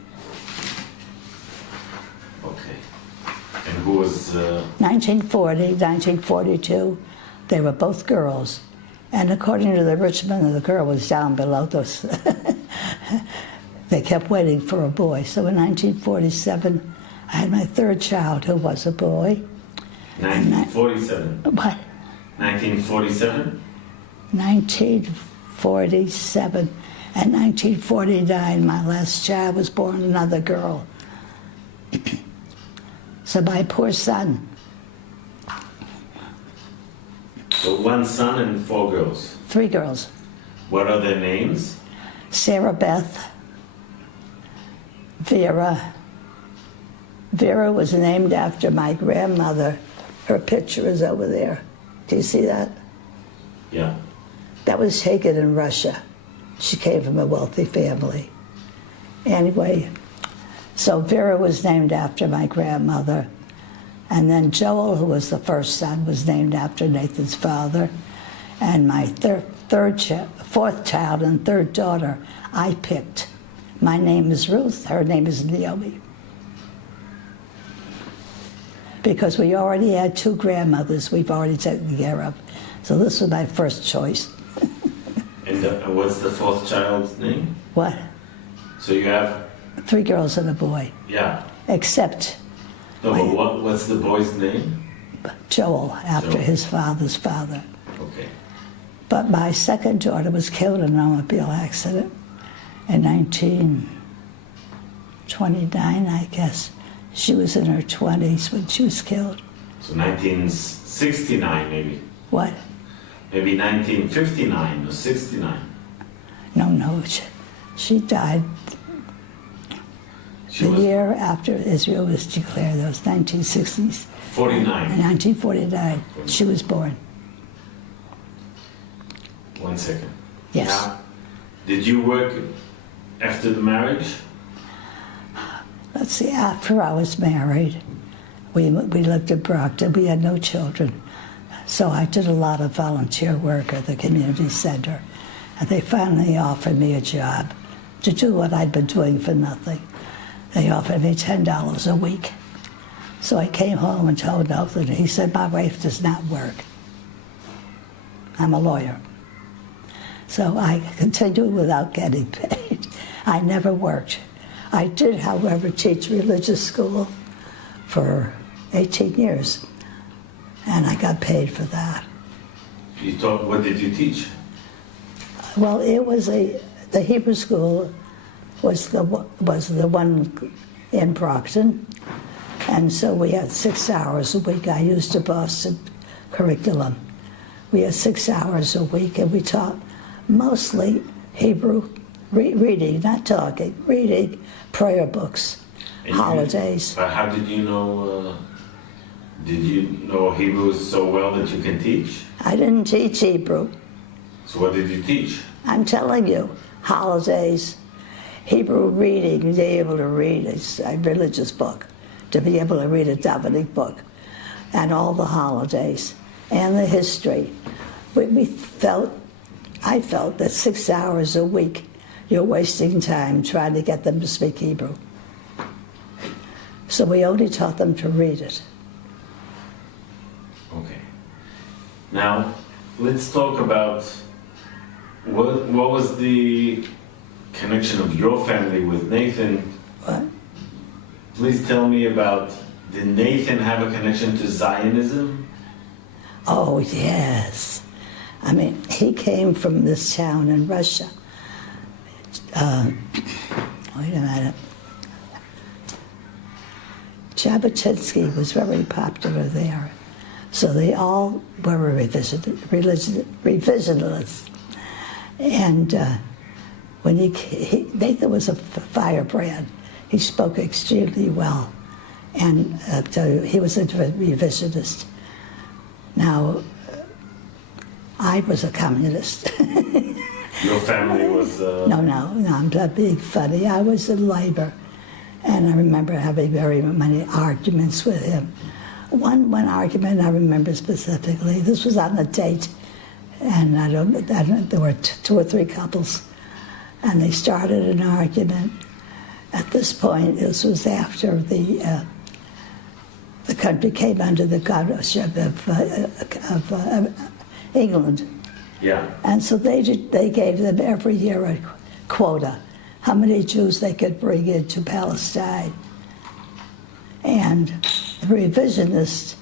Okay. And who was... 1940, 1942, they were both girls. And according to the Richman, the girl was down below those. They kept waiting for a boy. So in 1947, I had my third child, who was a boy. 1947? What? 1947? 1947. And 1949, my last child was born, another girl. So my poor son. So 1 son and 4 girls? 3 girls. What are their names? Sarah Beth, Vera. Vera was named after my grandmother. Her picture is over there. Do you see that? Yeah. That was taken in Russia. She came from a wealthy family. Anyway, so Vera was named after my grandmother. And then Joel, who was the first son, was named after Nathan's father. And my fourth child and third daughter, I picked. My name is Ruth, her name is Naomi. Because we already had two grandmothers we've already taken care of. So this was my first choice. And what's the fourth child's name? What? So you have... 3 girls and a boy. Yeah. Except... No, but what's the boy's name? Joel, after Joel. his father's father. Okay. But my second daughter was killed in an automobile accident in 1929, I guess. She was in her 20s when she was killed. So 1969, maybe. What? Maybe 1959 or 69. No, she died the year after Israel was declared. That was 1960s. 49. In 1949, she was born. 1 second. Yes. Now, did you work after the marriage? Let's see, after I was married, we lived in Brockton. We had no children. So I did a lot of volunteer work at the community center. And they finally offered me a job to do what I'd been doing for nothing. They offered me $10 a week. So I came home and told Nathan. He said, my wife does not work. I'm a lawyer. So I continued without getting paid. I never worked. I did, however, teach religious school for 18 years. And I got paid for that. You taught, what did you teach? Well, it was the Hebrew school was the one in Brockton. And so we had 6 hours a week. I used the Boston curriculum. We had 6 hours a week, and we taught mostly Hebrew, reading, not talking, reading, prayer books, and holidays. How did you know Hebrew so well that you can teach? I didn't teach Hebrew. So what did you teach? I'm telling you, holidays, Hebrew reading, to be able to read a religious book, to be able to read a davening book, and all the holidays, and the history. I felt that 6 hours a week, you're wasting time trying to get them to speak Hebrew. So we only taught them to read it. Okay. Now, let's talk about what was the connection of your family with Nathan. What? Please tell me about, did Nathan have a connection to Zionism? Oh, yes. I mean, he came from this town in Russia. Wait a minute. Jabotinsky was very popular there. So they all were revisionists. And when Nathan was a firebrand. He spoke extremely well. And he was a revisionist. Now, I was a communist. Your family was... No, I'm not being funny. I was in labor. And I remember having very many arguments with him. One argument I remember specifically. This was on a date, and there were 2 or 3 couples, and they started an argument. At this point, this was after the country came under the governorship of England. Yeah. And so they gave them every year a quota, how many Jews they could bring into Palestine. And the revisionists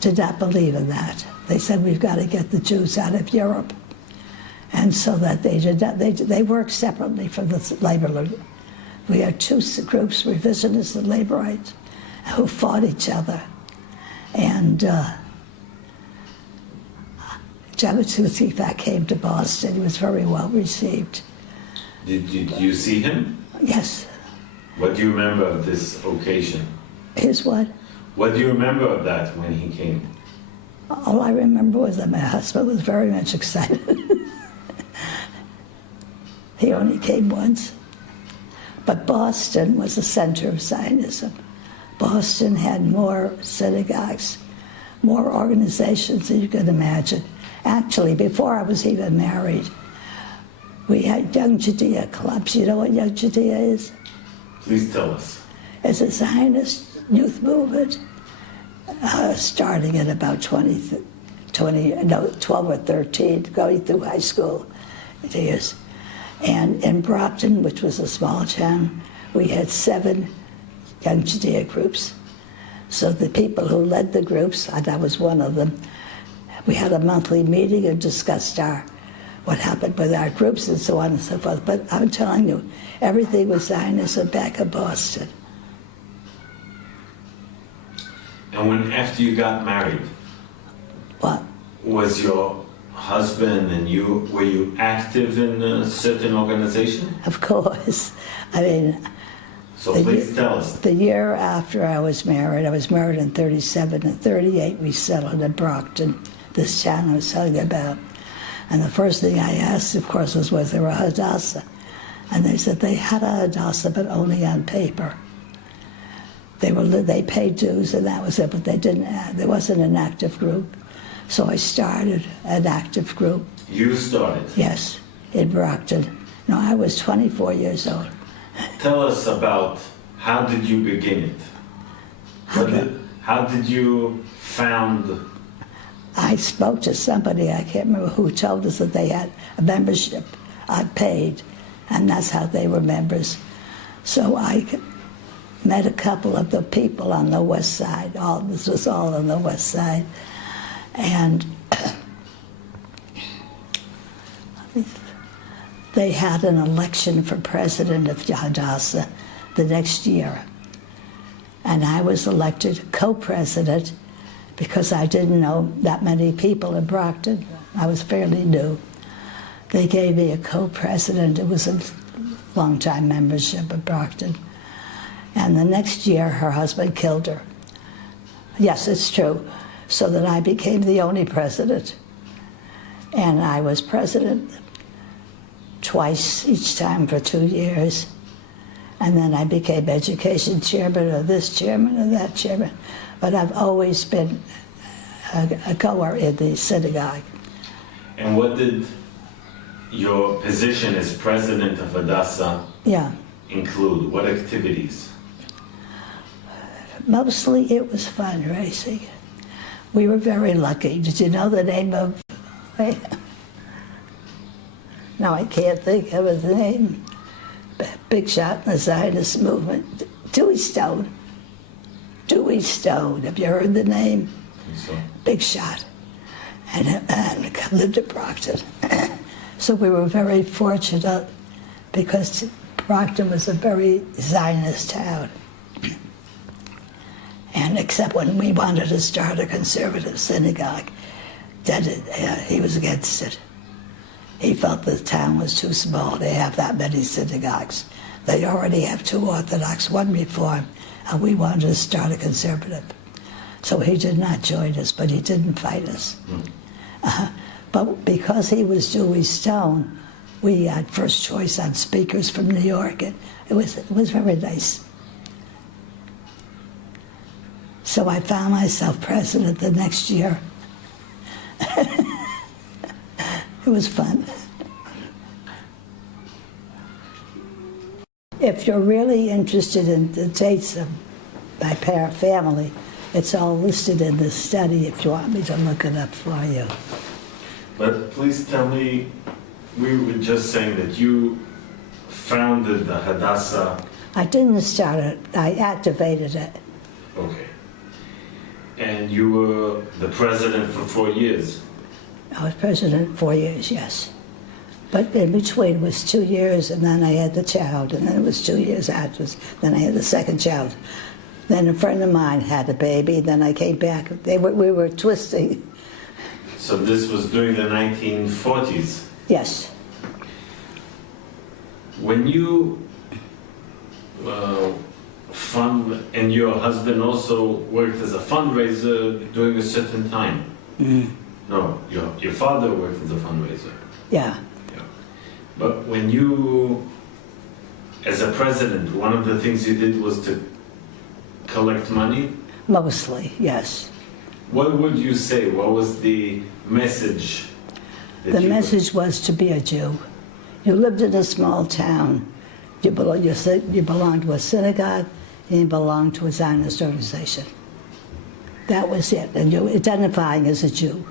did not believe in that. They said, we've got to get the Jews out of Europe. And so that they worked separately from the labor. We had 2 groups, revisionists and laborites, who fought each other. And Jabotinsky, in fact, came to Boston. He was very well received. Did you see him? Yes. What do you remember of this occasion? His what? What do you remember of that when he came? All I remember was that my husband was very much excited. He only came once. But Boston was the center of Zionism. Boston had more synagogues, more organizations than you could imagine. Actually, before I was even married, we had Young Judea clubs. You know what Young Judea is? Please tell us. It's a Zionist youth movement starting at about 12 or 13, going through high school years. And in Brockton, which was a small town, we had 7 Young Judea groups. So the people who led the groups, and I was one of them, we had a monthly meeting and discussed what happened with our groups and so on and so forth. But I'm telling you, everything was Zionism back in Boston. And when after you got married, What? was your husband and you, were you active in a certain organization? Of course. I mean, So please tell us. the year after I was married in 37, and 38 we settled in Brockton, this town I was telling you about. And the first thing I asked, of course, was there a Hadassah? And they said they had a Hadassah, but only on paper. They paid dues and that was it, but there wasn't an active group. So I started an active group. You started? Yes, in Brockton. No, I was 24 years old. Tell us about how did you begin it? How did you found? I spoke to somebody, I can't remember who, told us that they had a membership I paid, and that's how they were members. So I met a couple of the people on the west side. This was all on the west side. And they had an election for president of Hadassah the next year. And I was elected co-president because I didn't know that many people in Brockton. I was fairly new. They gave me a co-president. It was a long-time membership of Brockton. And the next year, her husband killed her. Yes, it's true. So that I became the only president. And I was president twice, each time for 2 years. And then I became education chairman, or this chairman, or that chairman. But I've always been a goer in the synagogue. And what did your position as president of Hadassah include? What activities? Mostly it was fundraising. We were very lucky. Did you know the name of... No, I can't think of his name. Big shot in the Zionist movement. Dewey Stone. Dewey Stone. Have you heard the name? So. Big shot. And lived at Brockton. So we were very fortunate because Brockton was a very Zionist town. And except when we wanted to start a conservative synagogue, then he was against it. He felt the town was too small to have that many synagogues. They already have 2 Orthodox, 1 Reform, and we wanted to start a conservative. So he did not join us, but he didn't fight us. But because he was Dewey Stone, we had first choice on speakers from New York. It was very nice. So I found myself president the next year. It was fun. If you're really interested in the dates of my family, it's all listed in the study if you want me to look it up for you. But please tell me, we were just saying that you founded the Hadassah. I didn't start it, I activated it. Okay. And you were the president for 4 years. I was president 4 years, yes. But in between was 2 years, and then I had the child, and then it was 2 years afterwards. Then I had the second child. Then a friend of mine had a baby, then I came back. We were twisting. So this was during the 1940s. Yes. When you and your husband also worked as a fundraiser during a certain time. No, your father worked as a fundraiser. Yeah. But when you As a president, one of the things you did was to collect money? Mostly, yes. What would you say? What was the message? The message was to be a Jew. You lived in a small town. You belonged to a synagogue, and you belonged to a Zionist organization. That was it, and you're identifying as a Jew.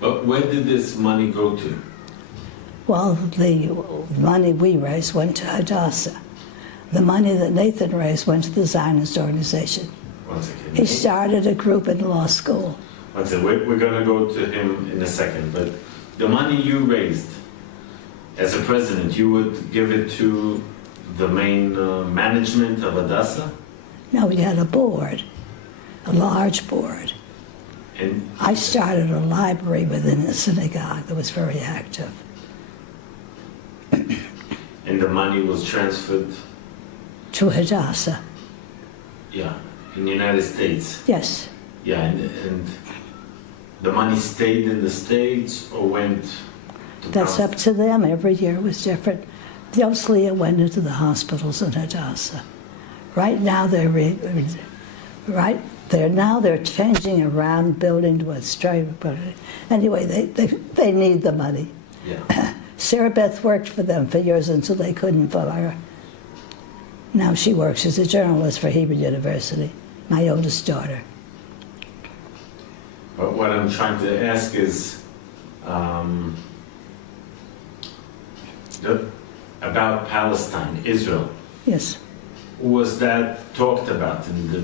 But where did this money go to? Well, the money we raised went to Hadassah. The money that Nathan raised went to the Zionist organization. One second. He started a group in law school. One second. We're going to go to him in a second. But the money you raised as a president, you would give it to the main management of Hadassah? No, we had a board, a large board. And I started a library within the synagogue that was very active. and the money was transferred, To Hadassah, yeah, in the United States. yes. Yeah, and the money stayed in the States or went to That's up to them. Every year was different. Mostly it went into the hospitals in Hadassah. Right now they're changing around, building to a straight. Anyway, they need the money. Yeah. Sarah Beth worked for them for years until they couldn't fire her. Now she works as a journalist for Hebrew University, my oldest daughter. But what I'm trying to ask is about Palestine, Israel. Yes. Was that talked about in the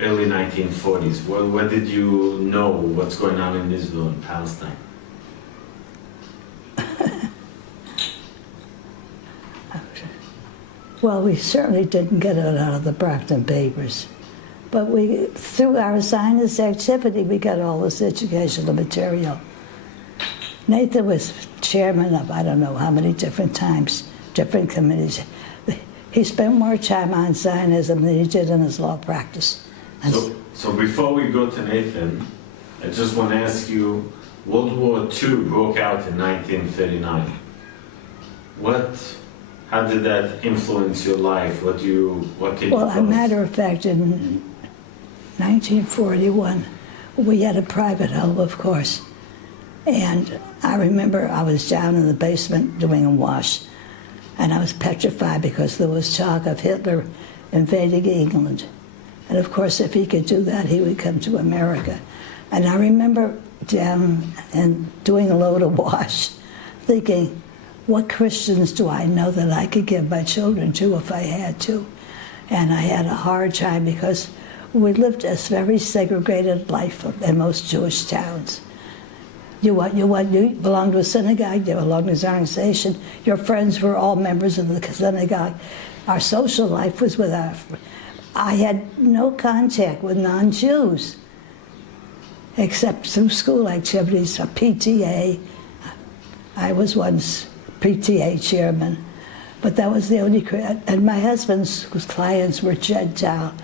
early 1940s? What did you know what's going on in Israel and Palestine? Well, we certainly didn't get it out of the Brockton papers. But through our Zionist activity, we got all this educational material. Nathan was chairman of I don't know how many different times, different committees. He spent more time on Zionism than he did in his law practice. So before we go to Nathan, I just want to ask you, World War II broke out in 1939. How did that influence your life? What can you Well, tell a matter us? of fact, in 1941, we had a private home, of course. And I remember I was down in the basement doing a wash, and I was petrified because there was talk of Hitler invading England. And of course, if he could do that, he would come to America. And I remember down and doing a load of wash, thinking, what Christians do I know that I could give my children to if I had to? And I had a hard time because we lived a very segregated life in most Jewish towns. You belonged to a synagogue, you belonged to an organization, your friends were all members of the synagogue. Our social life was I had no contact with non-Jews, except through school activities, a PTA. I was once PTA chairman, but that was the only, and my husband's clients were Gentile.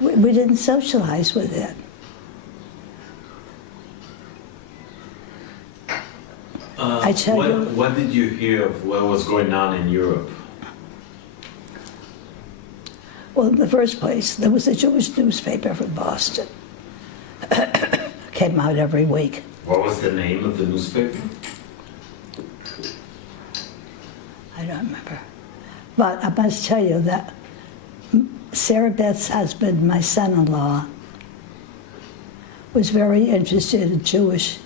We didn't socialize with it. I tell you, what did you hear of what was going on in Europe? well, in the first place, there was a Jewish newspaper from Boston. Came out every week. What was the name of the newspaper? I don't remember. But I must tell you that Sarah Beth's husband, my son-in-law, was very interested in Jewish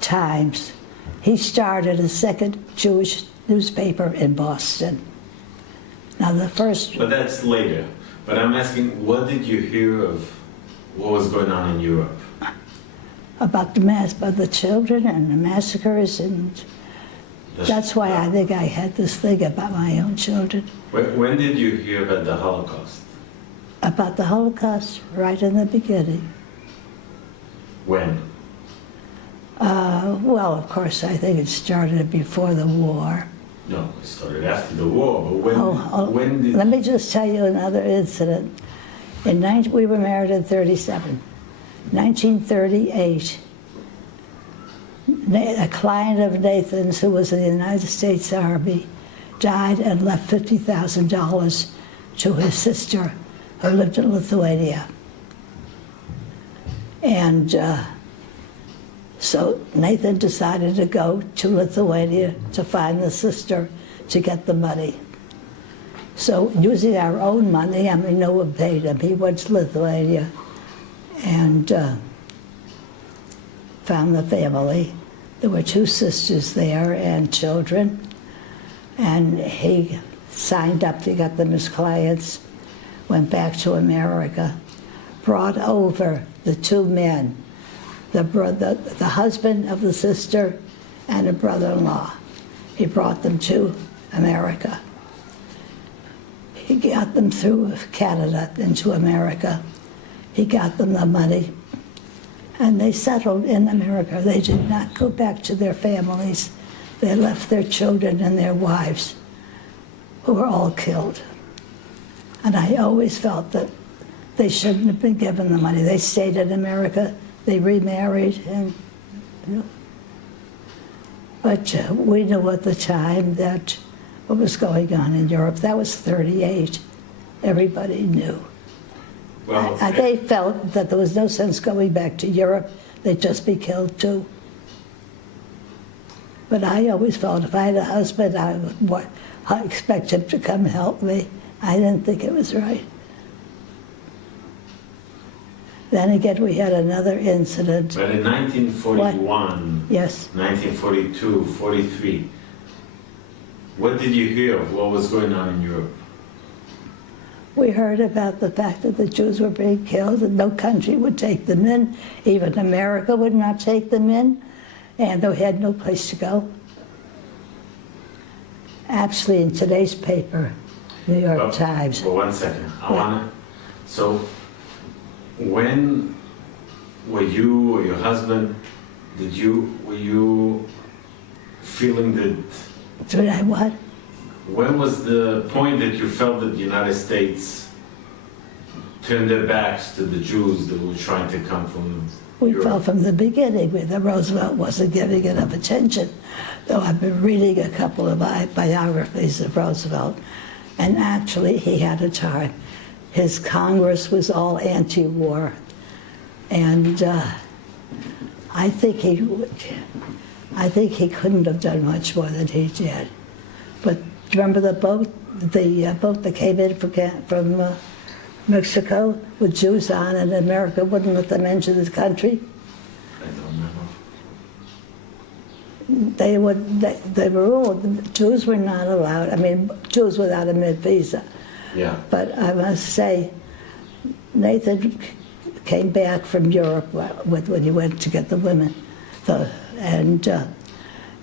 times. He started a second Jewish newspaper in Boston. Now the first... But that's later. But I'm asking, what did you hear of what was going on in Europe? About the children and the massacres, and that's why I think I had this thing about my own children. When did you hear about the Holocaust? About the Holocaust, right in the beginning. When? Well, of course, I think it started before the war. No, it started after the war, but when did... Let me just tell you another incident. We were married in 1937. 1938, A client of Nathan's who was in the United States Army died and left $50,000 to his sister who lived in Lithuania. And so Nathan decided to go to Lithuania to find the sister to get the money. So using our own money, I mean, no one paid him. He went to Lithuania and found the family. There were 2 sisters there and children. And he signed up to get them as clients, went back to America, brought over the 2 men, the husband of the sister and a brother-in-law. He brought them to America. He got them through Canada into America. He got them the money, and they settled in America. They did not go back to their families. They left their children and their wives, who were all killed. And I always felt that they shouldn't have been given the money. They stayed in America, they remarried, and but we knew at the time that what was going on in Europe. That was 38. Everybody knew. Well, they felt that there was no sense going back to Europe. They'd just be killed too. But I always felt if I had a husband, I would expect him to come help me. I didn't think it was right. Then again, we had another incident. But in 1941, yes, 1942, 43, what did you hear of what was going on in Europe? we heard about the fact that the Jews were being killed and no country would take them in. Even America would not take them in, and they had no place to go. Actually, in today's paper, New York Times. Well, 1 second. So, when were you or your husband, were you feeling that? Did I what? When was the point that you felt that the United States turned their backs to the Jews that were trying to come from We Europe? felt from the beginning that Roosevelt wasn't giving enough attention. Though I've been reading a couple of biographies of Roosevelt, and actually he had a time. His Congress was all anti-war, and I think he couldn't have done much more than he did. But remember the boat that came in from Mexico with Jews on, and America wouldn't let them into the country? I don't remember. They were ruled. Jews were not allowed. I mean, Jews without a mid visa. Yeah. But I must say, Nathan came back from Europe when he went to get the women, and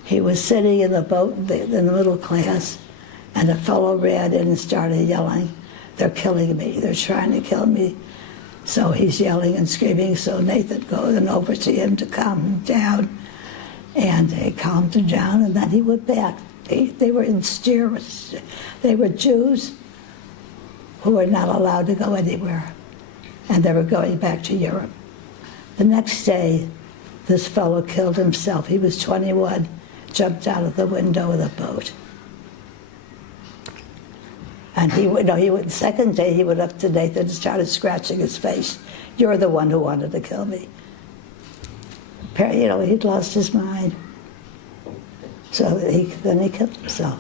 he was sitting in the boat in the middle class, and a fellow ran in and started yelling, "They're killing me! They're trying to kill me!" So he's yelling and screaming. So Nathan goes over to him to calm him down, and he calmed him down, and then he went back. They were in steerage. They were Jews who were not allowed to go anywhere, and they were going back to Europe. The next day, this fellow killed himself. He was 21, jumped out of the window of the boat. And the second day, he went up to Nathan and started scratching his face. "You're the one who wanted to kill me." He'd lost his mind. So then he killed himself.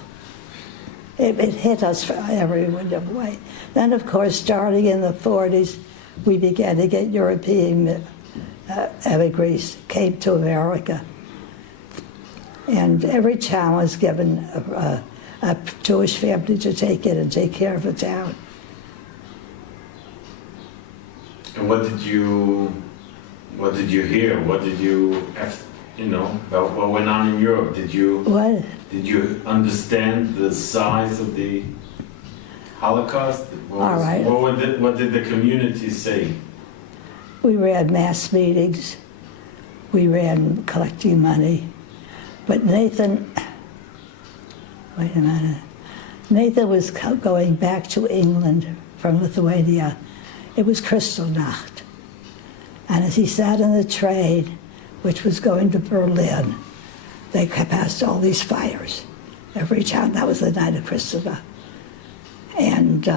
It hit us from every way. Then, of course, starting in the 40s, we began to get European immigrants came to America. And every town was given a Jewish family to take in and take care of the town. And what did you hear? What did you about what went on in Europe? Did you understand the size of the Holocaust? What did the community say? We ran mass meetings. We ran collecting money. But Nathan was going back to England from Lithuania. It was Kristallnacht. And as he sat in the train which was going to Berlin. They passed all these fires. Every town, that was the night of Christmas. And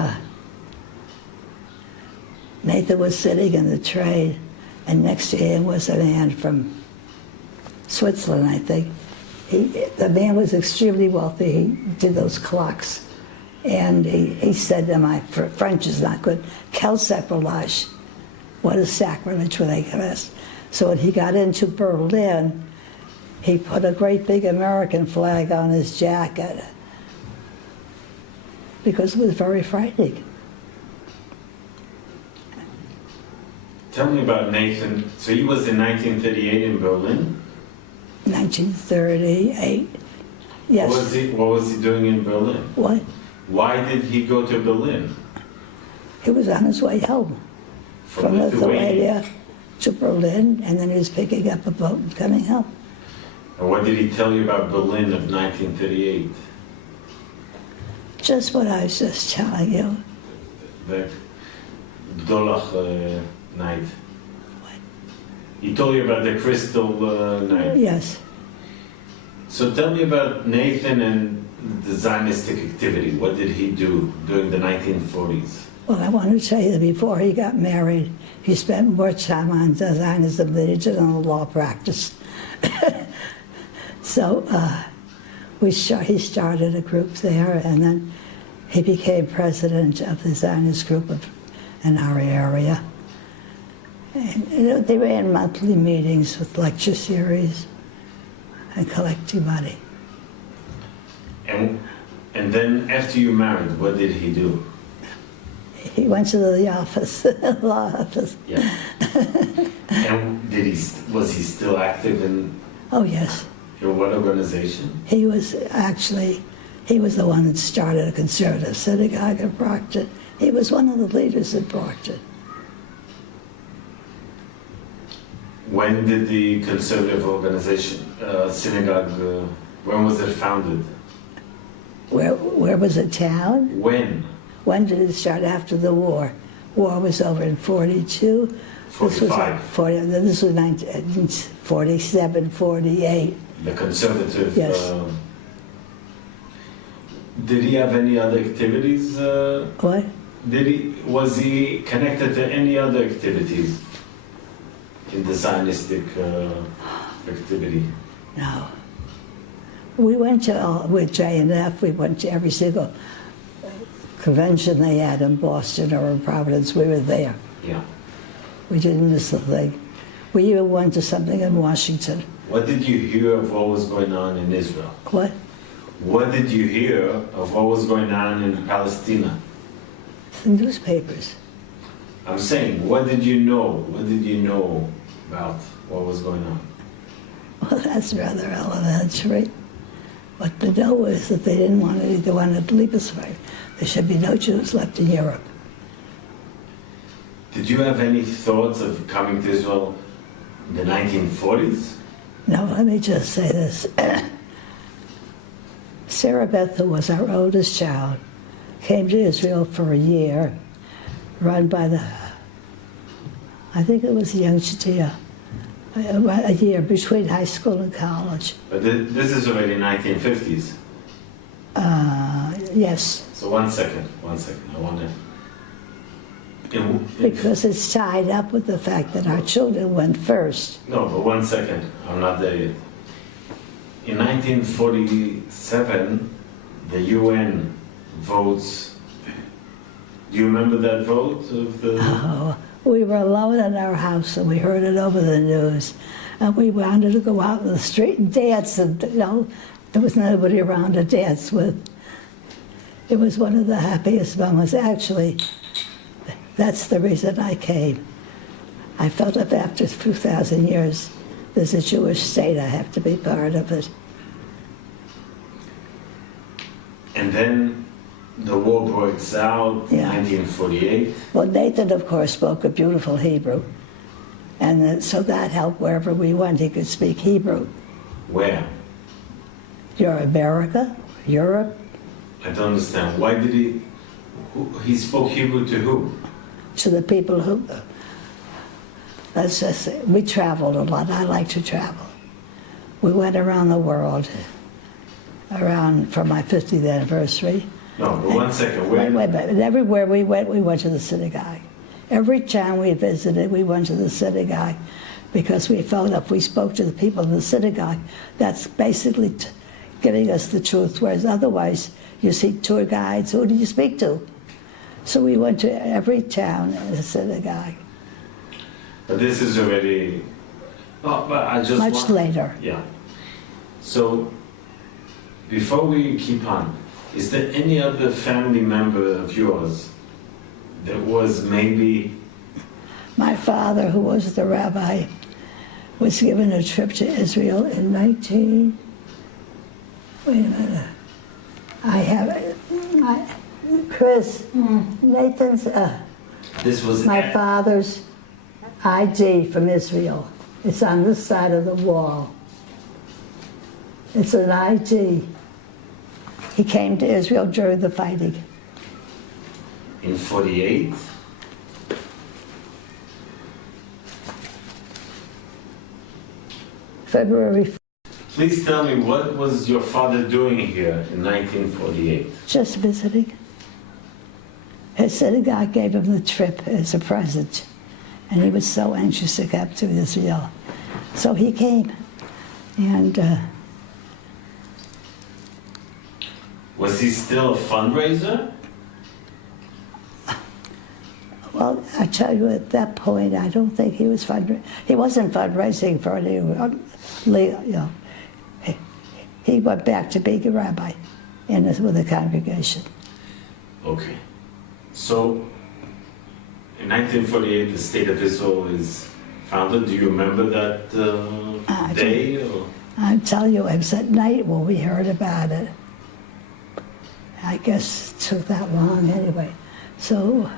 Nathan was sitting in the train, and next to him was a man from Switzerland, I think. The man was extremely wealthy. He did those clocks. And he said to my French is not good, quel sacrilege. What a sacrilege when they asked. So when he got into Berlin, he put a great big American flag on his jacket because it was very frightening. Tell me about Nathan. So he was in 1938 in Berlin? 1938, yes. What was he doing in Berlin? What? Why did he go to Berlin? He was on his way home from Lithuania to Berlin, and then he was picking up a boat and coming home. And what did he tell you about Berlin of 1938? Just what I was just telling you. The Bdolach night. What? He told you about the crystal night. Yes. So tell me about Nathan and the Zionistic activity. What did he do during the 1940s? Well, I want to tell you that before he got married, he spent more time on Zionism than he did on the law practice. So he started a group there, and then he became president of the Zionist group in our area. And they ran monthly meetings with lecture series and collecting money. And then after you married, what did he do? He went to the office, law office. Yeah. And was he still active in? Oh yes. In what organization? He was the one that started a conservative synagogue in Brockton. He was one of the leaders in Brockton. When did the conservative organization, synagogue, when was it founded? Where was it town? When? When did it start? After the war. War was over in 42. 45. This was 1947, 48. The conservative. Yes. Did he have any other activities? What? Was he connected to any other activities in the Zionistic activity? No. We went to, with JNF, we went to every single convention they had in Boston or in Providence. We were there. Yeah. We didn't miss a thing. We even went to something in Washington. What did you hear of what was going on in Israel? What? What did you hear of what was going on in Palestine? The newspapers. I'm saying, what did you know? What did you know about what was going on? Well, that's rather elementary. What the know is that they didn't want to, they wanted to leave us right. There should be no Jews left in Europe. Did you have any thoughts of coming to Israel in the 1940s? No, let me just say this. Sarah Beth, who was our oldest child, came to Israel for a year, run by I think it was Young Judea, a year between high school and college. But this is already 1950s. Yes. So one second, I want to... Because it's tied up with the fact that our children went first. No, but 1 second, I'm not there yet. In 1947, the UN votes. Do you remember that vote of the? Oh, we were alone in our house and we heard it over the news, and we wanted to go out in the street and dance, and there was nobody around to dance with. It was one of the happiest moments. Actually, that's the reason I came. I felt that after 2,000 years, there's a Jewish state, I have to be part of it. And then the war breaks out, Yeah. 1948. Well, Nathan, of course, spoke a beautiful Hebrew. And so that helped wherever we went, he could speak Hebrew. Where? America, Europe. I don't understand. Why did he spoke Hebrew to who? To the people who, let's just say, we traveled a lot. I like to travel. We went around the world, for my 50th anniversary. No, but 1 second. Wait a minute. And everywhere we went to the synagogue. Every town we visited, we went to the synagogue because we felt if we spoke to the people in the synagogue, that's basically giving us the truth, whereas otherwise you see tour guides, who do you speak to? So we went to every town in the synagogue. But this is already... Oh, but I just Much later. Yeah. So, before we keep on, is there any other family member of yours that was maybe... My father, who was the rabbi, was given a trip to Israel in wait a minute. I have Chris, Nathan's, This was... my father's ID from Israel. It's on this side of the wall. It's an ID. He came to Israel during the fighting. In 48? February. Please tell me, what was your father doing here in 1948? Just visiting. His synagogue gave him the trip as a present, and he was so anxious to come to Israel. So he came, and Was he still a fundraiser? well, I tell you, at that point, I don't think he was he wasn't fundraising for anyone. He went back to being a rabbi with the congregation. Okay. So, in 1948, the State of Israel is founded. Do you remember that day? Or? I'm telling you, it was at night when we heard about it. I guess it took that long anyway. So,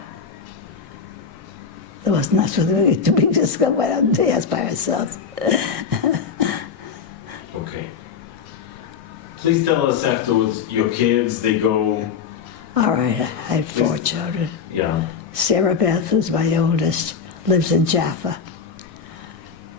there was nothing to be discovered. Went out and dance by ourselves. Okay. Please tell us afterwards, your kids, they go... All right, I have 4 children. Yeah. Sarah Beth, who's my oldest, lives in Jaffa.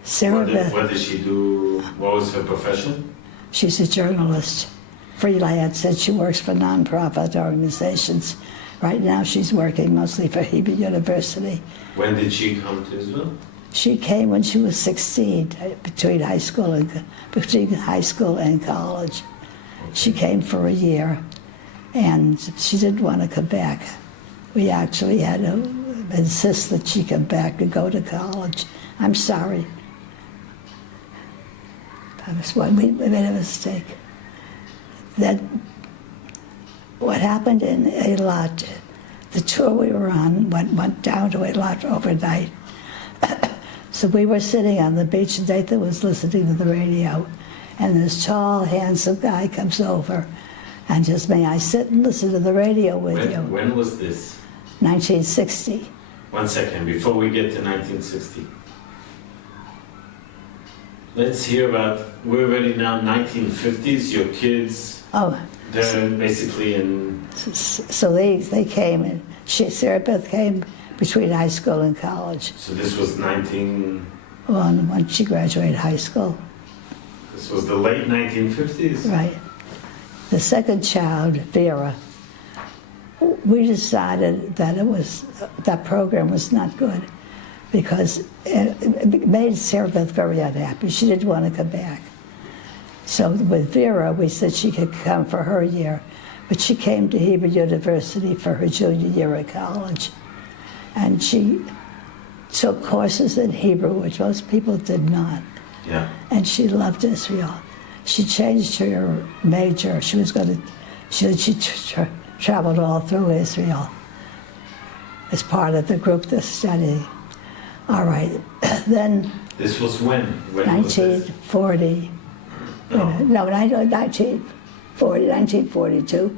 Sarah Beth, What did she do? What was her profession? she's a journalist, freelance, and she works for nonprofit organizations. Right now she's working mostly for Hebrew University. When did she come to Israel? She came when she was 16, between high school and college. She came for a year, and she didn't want to come back. We actually had to insist that she come back and go to college. I'm sorry. We made a mistake. Then what happened in Eilat, the tour we were on went down to Eilat overnight. So we were sitting on the beach, and Nathan was listening to the radio, and this tall, handsome guy comes over and just, may I sit and listen to the radio with you? When was this? 1960. 1 second, before we get to 1960. Let's hear about, we're already now 1950s, your kids, they're basically in... So they came, and Sarah Beth came between high school and college. So this was 19... When she graduated high school. This was the late 1950s? Right. The second child, Vera, we decided that that program was not good because it made Sarah Beth very unhappy. She didn't want to come back. So with Vera, we said she could come for her year, but she came to Hebrew University for her junior year at college. And she took courses in Hebrew, which most people did not. Yeah. And she loved Israel. She changed her major. She traveled all through Israel as part of the group that's studying. All right, then... This was when? 1940. No, 1942.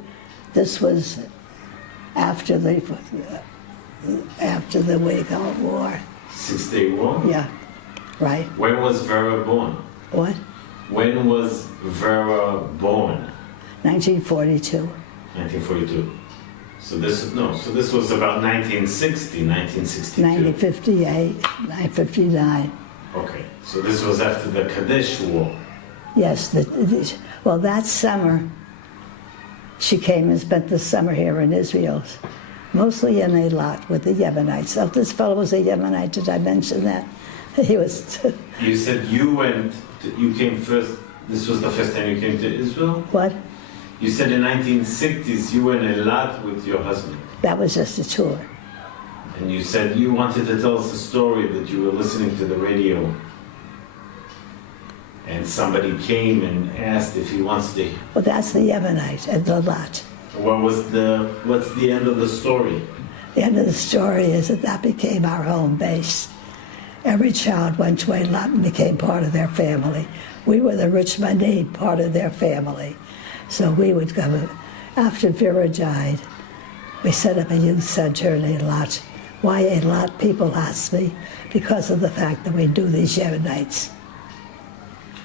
This was after the Cold War. 6-Day War? Yeah, right. When was Vera born? What? When was Vera born? 1942. 1942. So this was about 1960, 1962. 1958, 59. Okay, so this was after the Kadesh War. Yes, well, that summer, she came and spent the summer here in Israel, mostly in Eilat with the Yemenites. Oh, this fellow was a Yemenite, did I mention that? He was... You said you came first, this was the first time you came to Israel? What? You said in 1960s you went a lot with your husband. That was just a tour. And you said you wanted to tell us a story that you were listening to the radio. And somebody came and asked if he wants to... Well, that's the Yemenite and the lot. What's the end of the story? The end of the story is that became our home base. Every child went to a lot and became part of their family. We were the Richman part of their family. So we would go, after Vera died, we set up a youth center in Eilat. Why Eilat, people ask me, because of the fact that we do these Yemenites.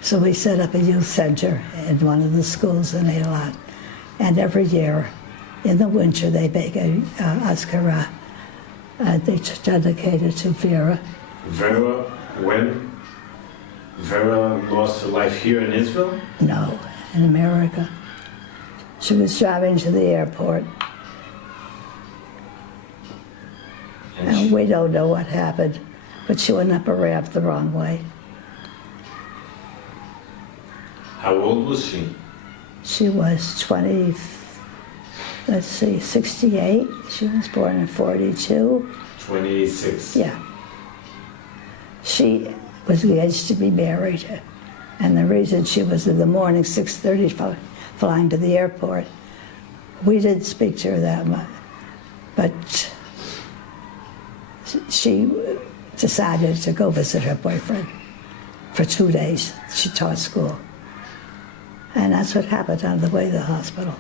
So we set up a youth center in one of the schools in Eilat. And every year, in the winter, they make a Azkara. They dedicate it to Vera. Vera, when? Vera lost her life here in Israel? No, in America. She was driving to the airport. And we don't know what happened, but she went up a ramp the wrong way. How old was she? She was 68. She was born in 42. 26. Yeah. She was engaged to be married, and the reason she was in the morning, 6:30, flying to the airport, we didn't speak to her that much, but she decided to go visit her boyfriend for 2 days. She taught school. And that's what happened on the way to the hospital.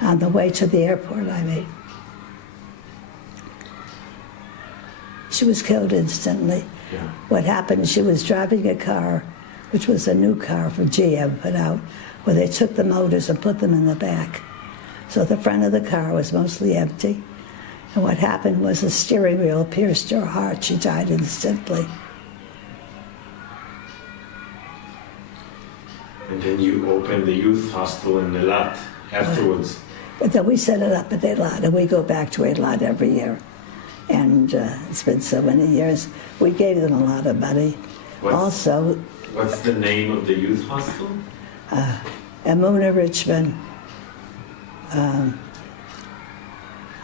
On the way to the airport, I mean. She was killed instantly. Yeah. What happened, she was driving a car, which was a new car from GM put out, where they took the motors and put them in the back. So the front of the car was mostly empty. And what happened was the steering wheel pierced her heart. She died instantly. And then you opened the youth hostel in Eilat afterwards. But then we set it up at Eilat, and we go back to Eilat every year. And it's been so many years. We gave them a lot of money. What's the name of the youth hostel? Ruth Richman.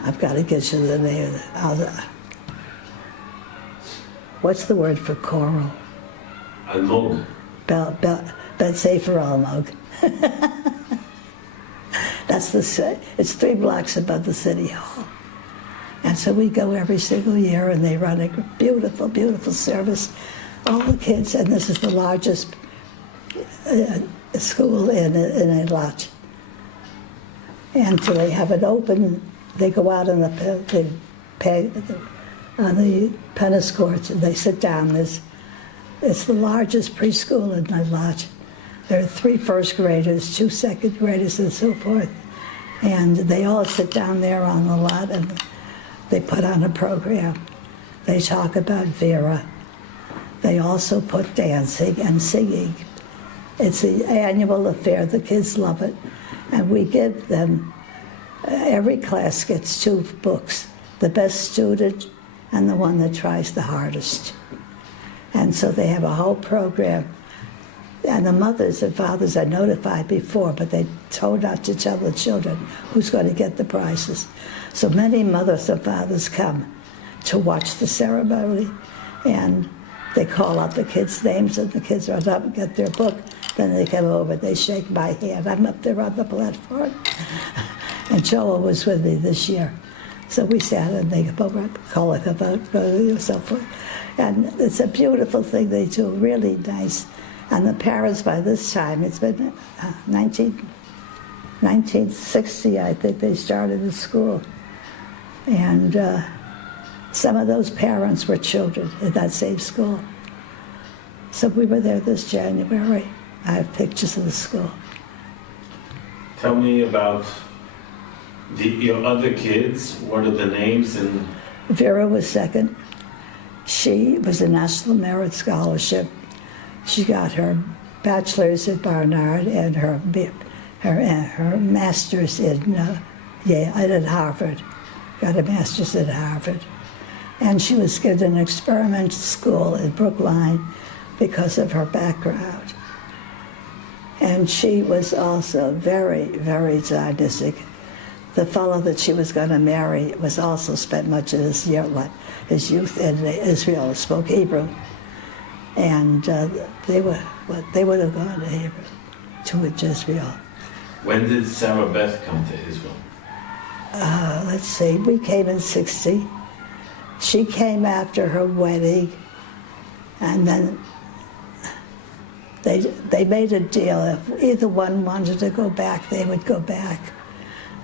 I've got to get you the name of it. What's the word for choral? Almog. Bet Sefer Almog. It's 3 blocks above the city hall. And so we go every single year, and they run a beautiful, beautiful service. All the kids, and this is the largest school in Eilat. And so they have it open. They go out on the tennis courts, and they sit down. It's the largest preschool in Eilat. There are 3 first graders, 2 second graders, and so forth. And they all sit down there on the lot, and they put on a program. They talk about Vera. They also put dancing and singing. It's an annual affair. The kids love it. And we give them, every class gets 2 books, the best student and the one that tries the hardest. And so they have a whole program. And the mothers and fathers are notified before, but they told not to tell the children who's going to get the prizes. So many mothers and fathers come to watch the ceremony, and they call out the kids' names, and the kids run up and get their book. Then they come over, they shake my hand. I'm up there on the platform. And Joel was with me this year. So we sat and they call it about so forth. And it's a beautiful thing they do, really nice. And the parents, by this time, it's been 1960, I think they started the school. And some of those parents were children in that same school. So we were there this January. I have pictures of the school. Tell me about your other kids. What are the names? And Vera was second. She was a National Merit Scholarship. She got her bachelor's at Barnard and her master's in Yale and at Harvard. Got a master's at Harvard. And she was given an experimental school in Brookline because of her background. And she was also very, very Zionistic. The fellow that she was going to marry was also spent much of his youth in Israel, spoke Hebrew. And they would have gone to Hebrew, to Israel. When did Sarah Beth come to Israel? Let's see, we came in 60. She came after her wedding, and then they made a deal. If either one wanted to go back, they would go back.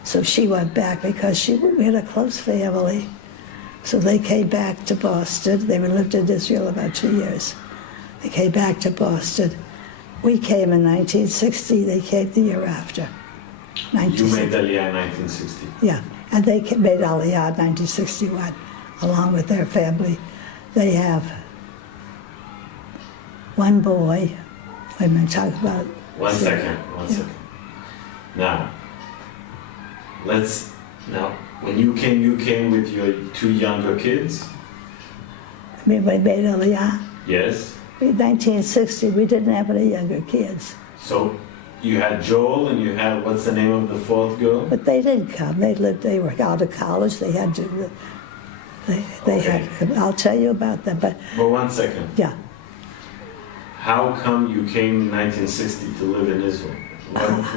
So she went back because we had a close family. So they came back to Boston. They lived in Israel about 2 years. They came back to Boston. We came in 1960. They came the year after. You made Aliyah in 1960? Yeah, and they made Aliyah in 1961, along with their family. They have one boy. I'm going to talk about... One second. Now, when you came with your 2 younger kids? I mean, we made Aliyah? Yes. In 1960, we didn't have any younger kids. So you had Joel and you had, what's the name of the 4th girl? But they didn't come. They were out of college. They had to, I'll tell you about them. But 1 second. Yeah. How come you came in 1960 to live in Israel?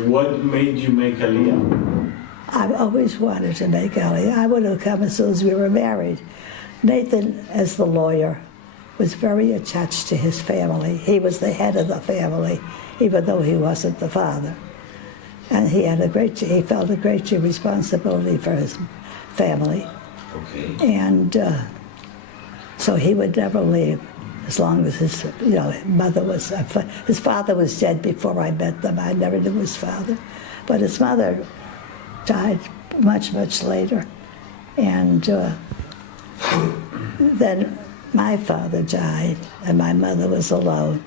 What made you make Aliyah? I've always wanted to make Aliyah. I would have come as soon as we were married. Nathan, as the lawyer, was very attached to his family. He was the head of the family, even though he wasn't the father. And he felt a great responsibility for his family. Okay. And so he would never leave as long as his father was dead before I met them. I never knew his father. But his mother died much, much later. And then my father died, and my mother was alone,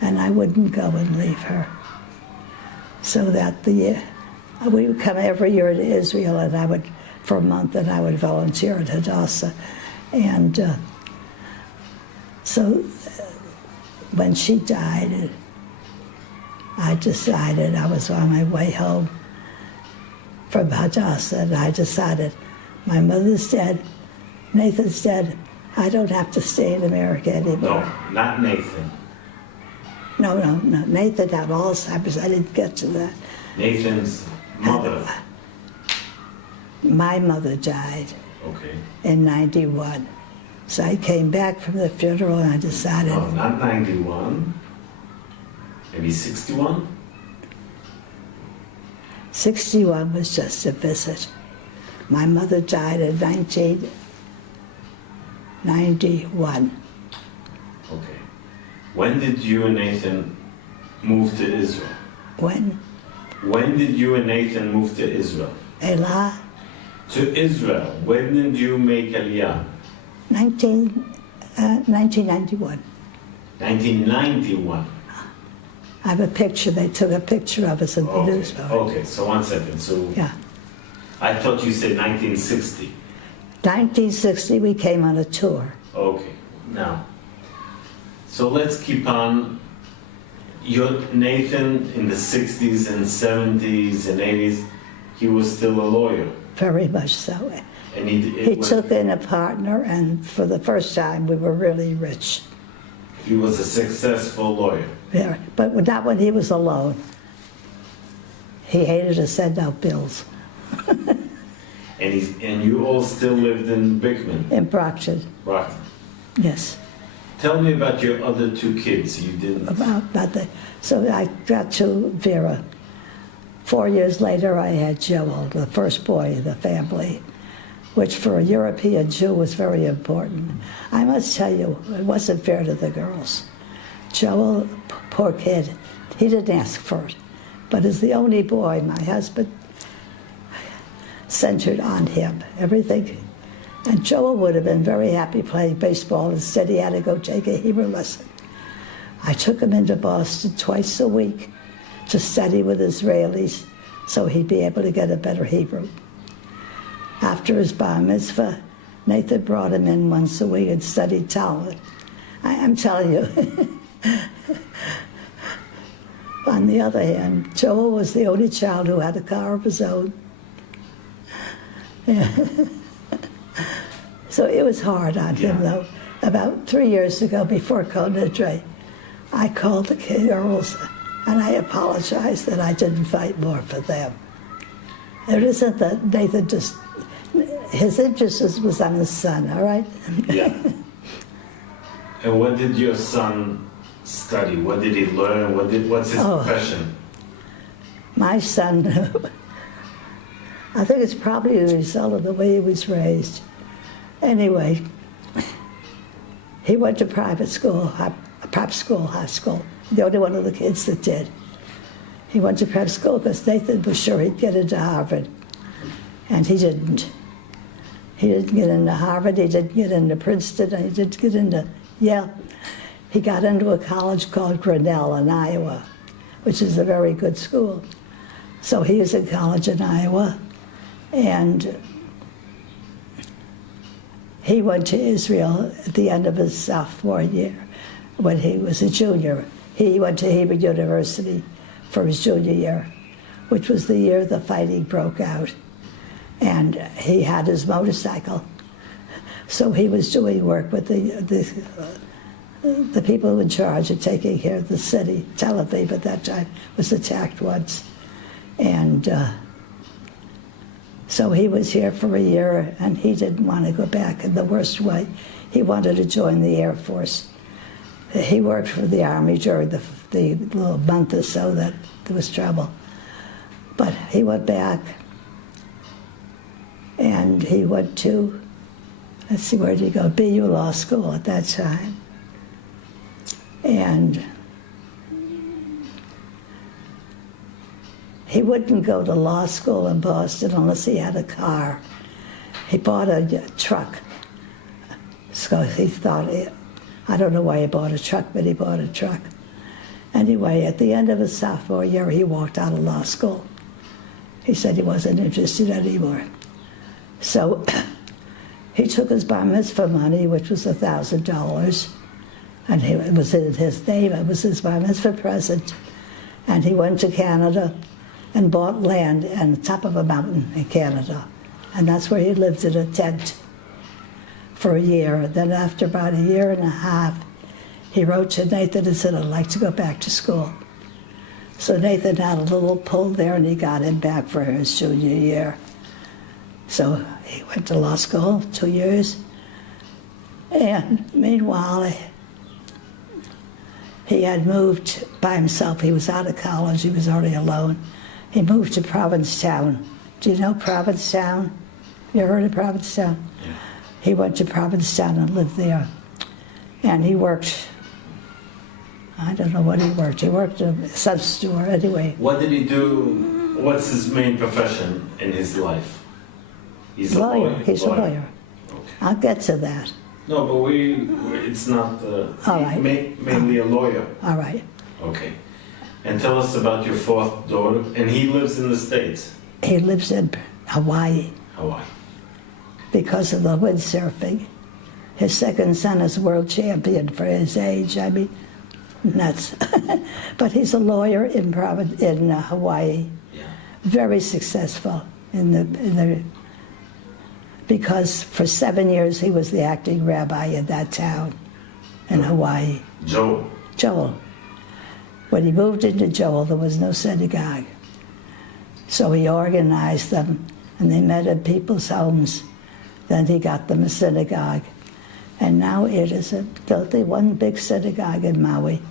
and I wouldn't go and leave her. So that we would come every year to Israel, and for a month, and I would volunteer at Hadassah. And so when she died, I decided, I was on my way home from Hadassah, and I decided, my mother's dead, Nathan's dead, I don't have to stay in America anymore. No, not Nathan. No. Nathan had Alzheimer's. I didn't get to that. Nathan's mother. My mother died. Okay. In 91. So I came back from the funeral and I decided... No, not 91. Maybe 61? 61 was just a visit. My mother died in 1991. Okay. When did you and Nathan move to Israel? When? When did you and Nathan move to Israel? Elah? To Israel. When did you make Aliyah? 1991. 1991. I have a picture. They took a picture of us in the newspaper. Okay, so 1 second. So yeah. I thought you said 1960. 1960, we came on a tour. Okay, now, so let's keep on. Your Nathan in the 60s and 70s and 80s, he was still a lawyer. Very much so. And he took in a partner, and for the first time, we were really rich. He was a successful lawyer. Yeah, but not when he was alone. He hated to send out bills. And you all still lived in Bickman? In Brockton. Brockton. Yes. Tell me about your other 2 kids. You didn't... So I got to Vera. 4 years later, I had Joel, the first boy in the family, which for a European Jew was very important. I must tell you, it wasn't fair to the girls. Joel, poor kid, he didn't ask for it. But as the only boy, my husband centered on him. Everything And Joel would have been very happy playing baseball. Instead, he had to go take a Hebrew lesson. I took him into Boston twice a week to study with Israelis so he'd be able to get a better Hebrew. After his bar mitzvah, Nathan brought him in once a week and studied Talmud. I'm telling you. On the other hand, Joel was the only child who had a car of his own. So it was hard on him, though. About 3 years ago, before Nadel, I called the girls and I apologized that I didn't fight more for them. It isn't that Nathan just, his interest was on his son, all right? Yeah. And what did your son study? What did he learn? What's his profession? My son, I think it's probably a result of the way he was raised. Anyway, he went to private school, high school, the only one of the kids that did. He went to prep school because Nathan was sure he'd get into Harvard, and he didn't. He didn't get into Harvard, he didn't get into Princeton, and he didn't get into Yale. He got into a college called Grinnell in Iowa, which is a very good school. So he was in college in Iowa, and he went to Israel at the end of his sophomore year when he was a junior. He went to Hebrew University for his junior year, which was the year the fighting broke out. And he had his motorcycle. So he was doing work with the people in charge of taking care of the city. Tel Aviv at that time was attacked once. And so he was here for a year, and he didn't want to go back in the worst way. He wanted to join the Air Force. He worked for the Army during the little month or so that there was trouble. But he went back, and he went to, let's see, where did he go? BU Law School at that time. And he wouldn't go to law school in Boston unless he had a car. He bought a truck. So he thought, I don't know why he bought a truck, but he bought a truck. Anyway, at the end of his sophomore year, he walked out of law school. He said he wasn't interested anymore. So he took his bar mitzvah money, which was $1,000, and it was in his name. It was his bar mitzvah present. And he went to Canada and bought land on the top of a mountain in Canada. And that's where he lived in a tent for a year. Then after about a year and a half, he wrote to Nathan and said, I'd like to go back to school. So Nathan had a little pull there, and he got him back for his junior year. So he went to law school 2 years. And meanwhile, he had moved by himself. He was out of college. He was already alone. He moved to Provincetown. Do you know Provincetown? You ever heard of Provincetown? Yeah. He went to Provincetown and lived there. And he worked, I don't know what he worked. He worked at a sub store anyway. What did he do? What's his main profession in his life? He's a lawyer. He's a lawyer. Okay. I'll get to that. No, but it's not all right. Mainly a lawyer. All right. Okay. And tell us about your fourth daughter. And he lives in the States? He lives in Hawaii. Hawaii. Because of the windsurfing. His second son is world champion for his age. I mean, nuts. But he's a lawyer in Hawaii. Yeah. Very successful because for 7 years he was the acting rabbi in that town in Hawaii. Joel. When he moved into Joel, there was no synagogue. So he organized them, and they met at people's homes. Then he got them a synagogue. And now it is the one big synagogue in Maui.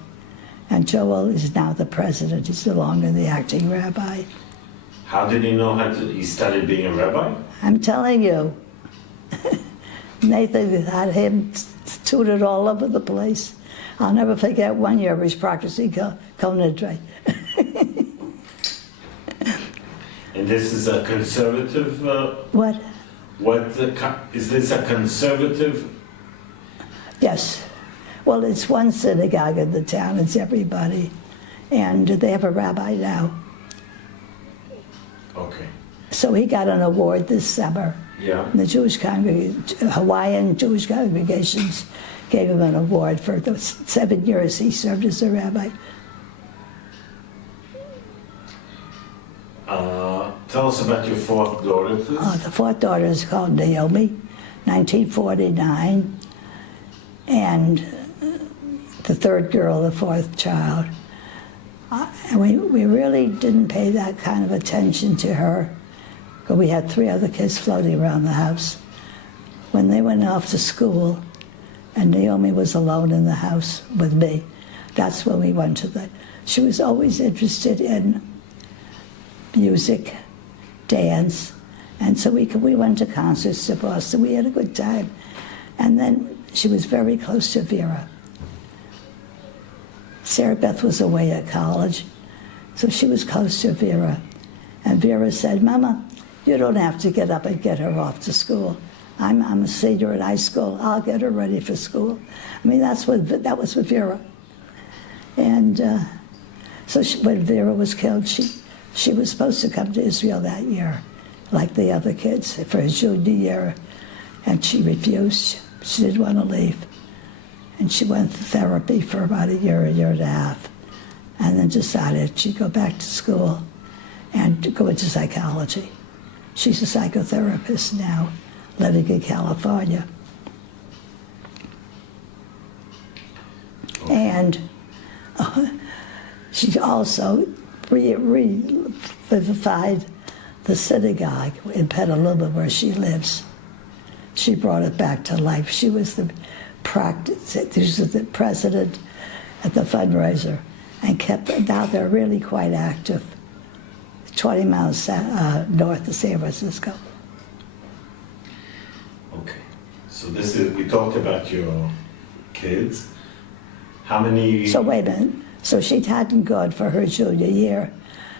And Joel is now the president. He's no longer the acting rabbi. How did he know he started being a rabbi? I'm telling you. Nathan had him tutored all over the place. I'll never forget one year he was practicing Konadre. And this is a conservative... What? Is this a conservative? Yes. Well, it's one synagogue in the town, it's everybody. And they have a rabbi now. Okay. So he got an award this summer. Yeah. The Hawaiian Jewish congregations gave him an award for the 7 years he served as a rabbi. Tell us about your fourth daughter, please. The fourth daughter is called Naomi, 1949, and the third girl, the fourth child. And we really didn't pay that kind of attention to her, but we had 3 other kids floating around the house. When they went off to school, and Naomi was alone in the house with me, that's when we went to she was always interested in music, dance, and so we went to concerts to Boston. We had a good time. And then she was very close to Vera. Sarah Beth was away at college, so she was close to Vera. And Vera said, Mama, you don't have to get up and get her off to school. I'm a senior in high school. I'll get her ready for school. I mean, that was with Vera. And when Vera was killed, she was supposed to come to Israel that year, like the other kids, for her junior year, and she refused. She didn't want to leave. And she went to therapy for about a year and a half, and then decided she'd go back to school and go into psychology. She's a psychotherapist now, living in California. Okay. And she also revivified the synagogue in Petaluma where she lives. She brought it back to life. She was the president at the fundraiser and now they're really quite active, 20 miles north of San Francisco. Okay, so we talked about your kids. How many? So wait a minute. So she hadn't gone for her junior year.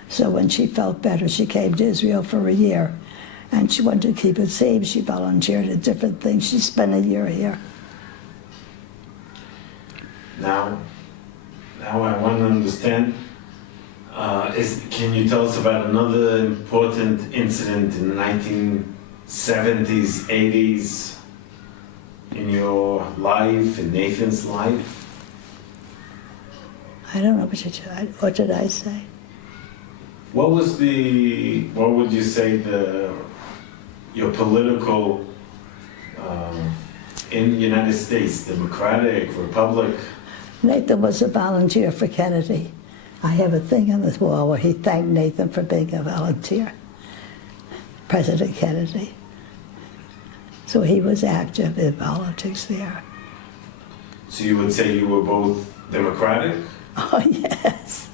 So when she felt better, she came to Israel for a year. And she wanted to keep it safe. She volunteered at different things. She spent a year here. Now I want to understand, can you tell us about another important incident in the 1970s, 80s, in your life, in Nathan's life? I don't know what did I say? What would you say your political, in the United States, Democratic, Republic? Nathan was a volunteer for Kennedy. I have a thing on this wall where he thanked Nathan for being a volunteer, President Kennedy. So he was active in politics there. So you would say you were both Democratic? Oh, yes.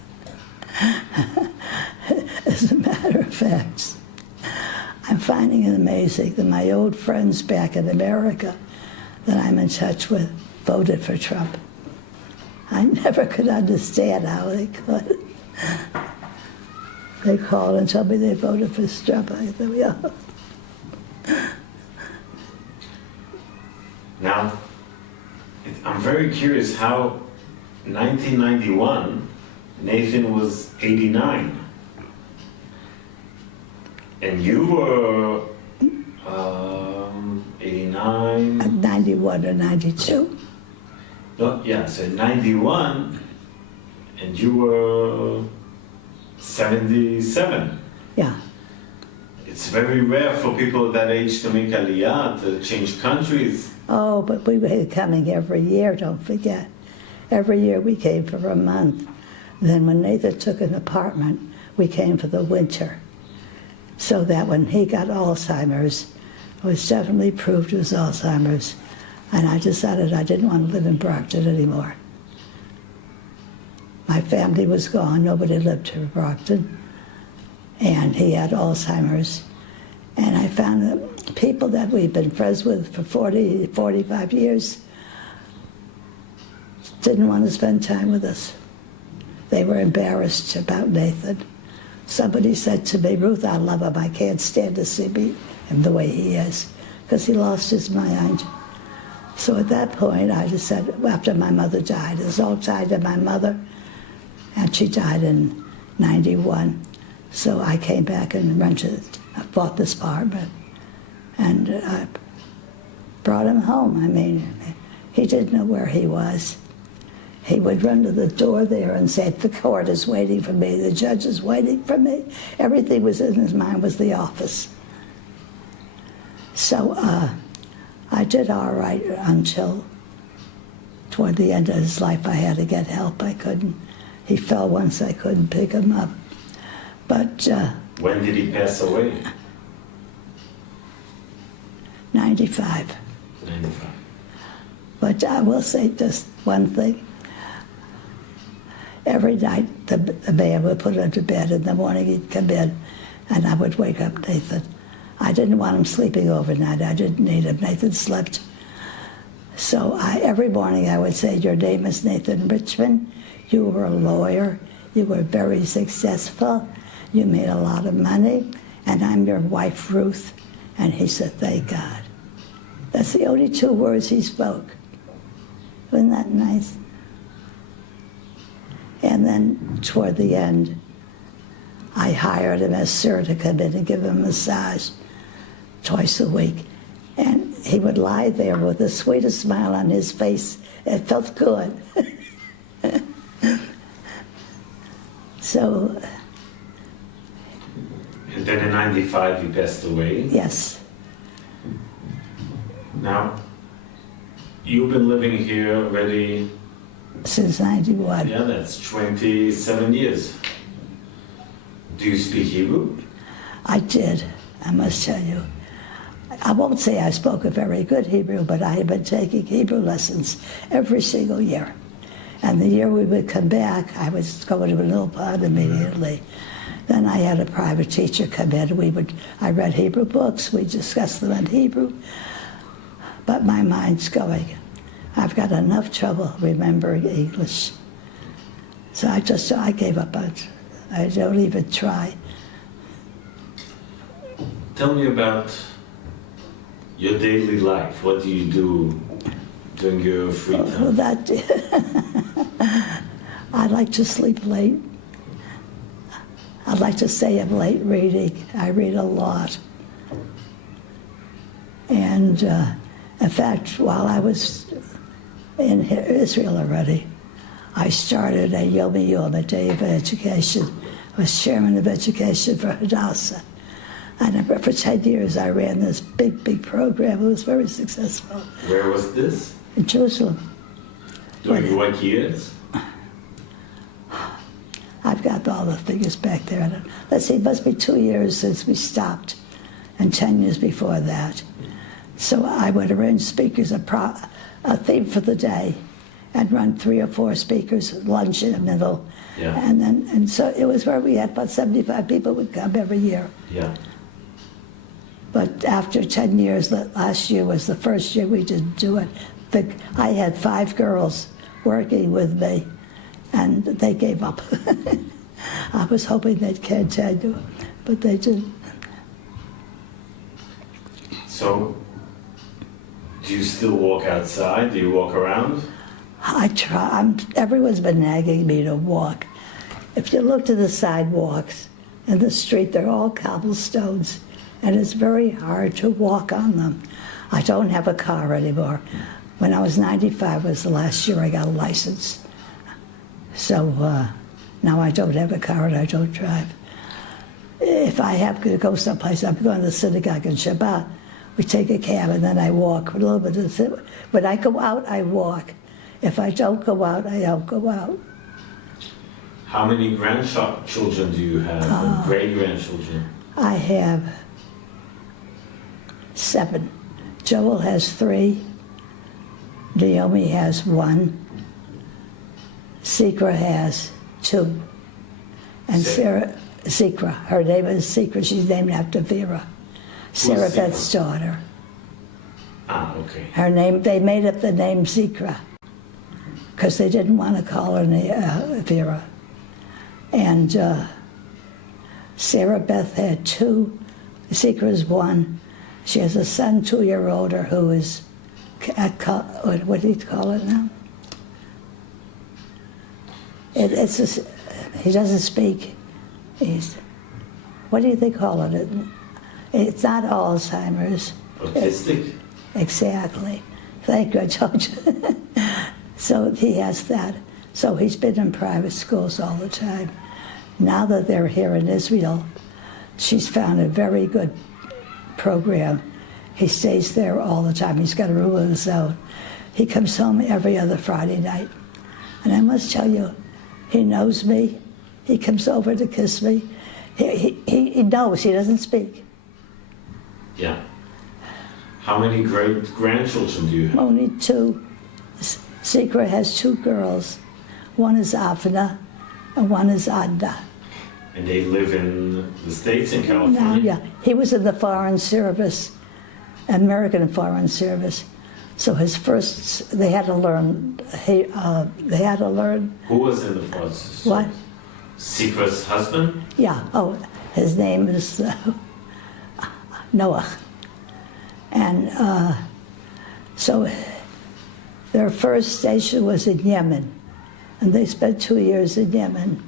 As a matter of fact, I'm finding it amazing that my old friends back in America that I'm in touch with voted for Trump. I never could understand how they could. They called and told me they voted for Trump. I thought, yeah. Now, I'm very curious how 1991, Nathan was 89. And you were 89? 91 or 92. No, yeah, so 91, and you were 77. Yeah. It's very rare for people at that age to make aliyah, to change countries. Oh, but we were coming every year, don't forget. Every year we came for a month. Then when Nathan took an apartment, we came for the winter. So that when he got Alzheimer's, it was definitely proved it was Alzheimer's. And I decided I didn't want to live in Brockton anymore. My family was gone, nobody lived in Brockton. And he had Alzheimer's. And I found that people that we've been friends with for 40, 45 years didn't want to spend time with us. They were embarrassed about Nathan. Somebody said to me, Ruth, I love him. I can't stand to see me him the way he is, because he lost his mind. So at that point, I just said, after my mother died, it was all tied to my mother, and she died in 91. So I came back and I bought this apartment, and I brought him home. I mean, he didn't know where he was. He would run to the door there and say, the court is waiting for me, the judge is waiting for me. Everything was in his mind was the office. So I did all right until toward the end of his life. I had to get help. I couldn't. He fell once, I couldn't pick him up. But when did he pass away? 95. 95. But I will say just one thing. Every night the man would put him to bed. In the morning he'd come in and I would wake up Nathan. I didn't want him sleeping overnight. I didn't need him. Nathan slept. So every morning I would say, your name is Nathan Richman. You were a lawyer. You were very successful. You made a lot of money. And I'm your wife, Ruth. And he said, thank God. That's the only 2 words he spoke. Wasn't that nice? And then toward the end, I hired a masseur to come in and give him a massage twice a week. And he would lie there with the sweetest smile on his face. It felt good. So. And then in 95 he passed away? Yes. Now, you've been living here already? Since 91. Yeah, that's 27 years. Do you speak Hebrew? I did, I must tell you. I won't say I spoke a very good Hebrew, but I had been taking Hebrew lessons every single year. And the year we would come back, I was going to a little pond immediately. Then I had a private teacher come in. I read Hebrew books, we discussed them in Hebrew. But my mind's going. I've got enough trouble remembering English. So I gave up on it. I don't even try. Tell me about your daily life. What do you do during your free time? I like to sleep late. I like to stay up late reading. I read a lot. And in fact, while I was in Israel already, I started a Yom Yom, a day of education. I was chairman of education for Hadassah. And for 10 years I ran this big program. It was very successful. Where was this? In Jerusalem. During what years? I've got all the figures back there. Let's see, it must be 2 years since we stopped, and 10 years before that. So I would arrange speakers, a theme for the day, and run 3 or 4 speakers, lunch in the middle. Yeah. And so it was where we had about 75 people would come every year. Yeah. But after 10 years, last year was the first year we didn't do it. I had 5 girls working with me, and they gave up. I was hoping they'd continue, but they didn't. So, do you still walk outside? Do you walk around? I try. Everyone's been nagging me to walk. If you look to the sidewalks in the street, they're all cobblestones, and it's very hard to walk on them. I don't have a car anymore. When I was 95 was the last year I got a license. So now I don't have a car and I don't drive. If I have to go someplace, I'm going to the synagogue on Shabbat. We take a cab and then I walk a little bit. When I go out, I walk. If I don't go out, I don't go out. How many grandchildren do you have, and great-grandchildren? I have 7. Joel has 3. Naomi has 1. Sikra has 2. And Sarah, Sikra, her name is Sikra. She's named after Vera. Sarah Beth's daughter. Ah, okay. Her name, they made up the name Sikra because they didn't want to call her Vera. And Sarah Beth had 2, Sikra's 1, She has a son 2 years older who is, what do you call it now? He doesn't speak. What do they call it? It's not Alzheimer's. Autistic? Exactly. Thank you, I told you. So he has that. So he's been in private schools all the time. Now that they're here in Israel, she's found a very good program. He stays there all the time. He's got a room of his own. He comes home every other Friday night. And I must tell you, he knows me. He comes over to kiss me. He knows, he doesn't speak. Yeah. How many great-grandchildren do you have? Only 2. Secret has 2 girls. One is Avna and one is Adna. And they live in the States, in California? Now, yeah. He was in the Foreign Service, American Foreign Service. So his first, they had to learn, Who was in the force? What? Secret's husband? Yeah, oh, his name is Noah. And so their first station was in Yemen. And they spent 2 years in Yemen.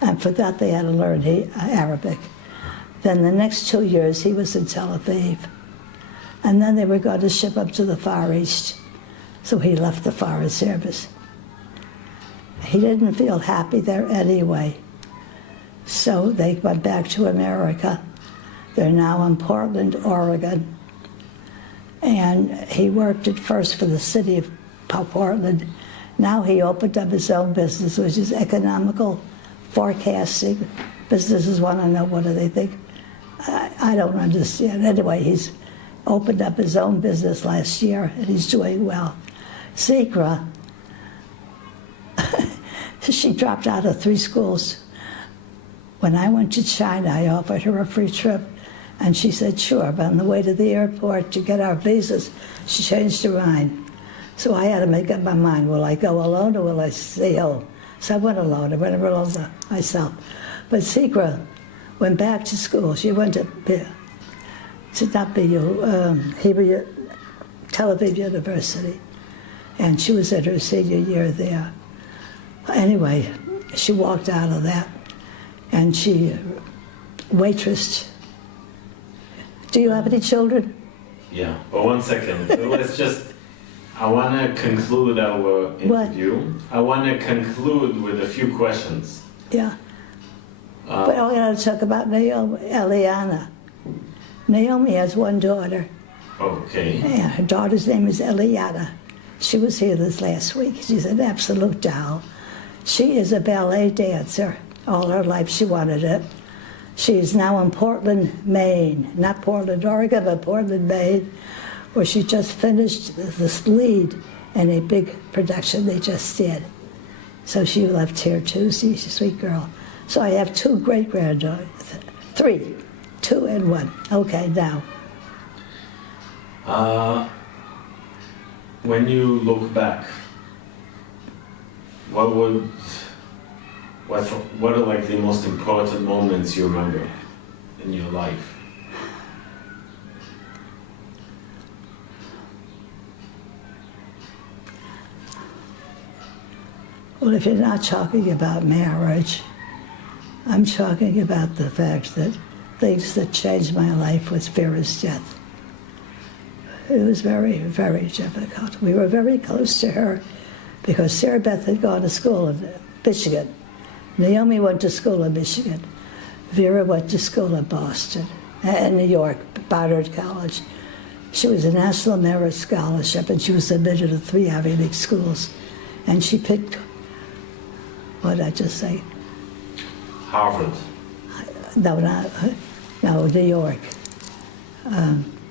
And for that they had to learn Arabic. Then the next 2 years he was in Tel Aviv. And then they were going to ship him to the Far East. So he left the Foreign Service. He didn't feel happy there anyway. So they went back to America. They're now in Portland, Oregon. And he worked at first for the city of Portland. Now he opened up his own business, which is economical forecasting. Businesses want to know, what do they think? I don't understand. Anyway, he's opened up his own business last year, and he's doing well. Sikra, she dropped out of 3 schools. When I went to China, I offered her a free trip, and she said, sure, but on the way to the airport to get our visas, she changed her mind. So I had to make up my mind, will I go alone or will I stay home? So I went alone, I went alone myself. But Sikra went back to school. She went to not BU, Hebrew, Tel Aviv University. And she was in her senior year there. Anyway, she walked out of that and she waitressed. Do you have any children? Yeah, but 1 second. Let's just, I want to conclude our interview. What? I want to conclude with a few questions. Yeah. But I'm going to talk about Naomi, Eliana. Naomi has 1 daughter. Okay. Yeah, her daughter's name is Eliana. She was here this last week. She's an absolute doll. She is a ballet dancer. All her life she wanted it. She is now in Portland, Maine. Not Portland, Oregon, but Portland, Maine, where she just finished this lead in a big production they just did. So she left here too. She's a sweet girl. So I have 2 great-granddaughters. 3. 2 and 1. Okay, now. When you look back, what are like the most important moments you remember in your life? Well, if you're not talking about marriage, I'm talking about the fact that things that changed my life was Vera's death. It was very, very difficult. We were very close to her because Sarah Beth had gone to school in Michigan. Naomi went to school in Michigan. Vera went to school in Boston, in New York, Barnard College. She was a National Merit Scholarship and she was admitted to 3 Ivy League schools. And she picked, what did I just say? Harvard. No, New York.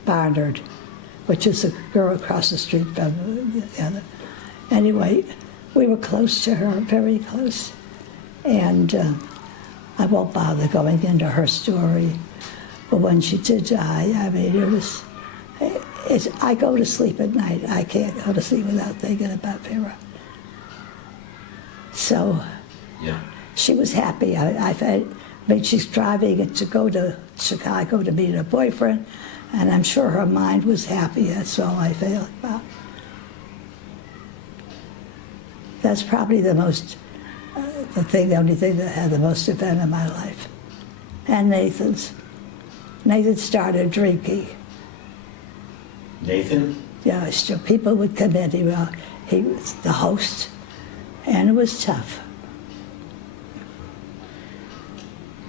Barnard, which is a girl across the street from the other. Anyway, we were close to her, very close. And I won't bother going into her story. But when she did die, I mean, I go to sleep at night. I can't go to sleep without thinking about Vera. So, yeah. She was happy. I mean, she's driving to go to Chicago to meet her boyfriend, And I'm sure her mind was happy. That's all I feel about. That's probably the only thing that had the most effect on my life. And Nathan's. Nathan started drinking. Nathan? Yeah, still people would come in. He was the host, and it was tough.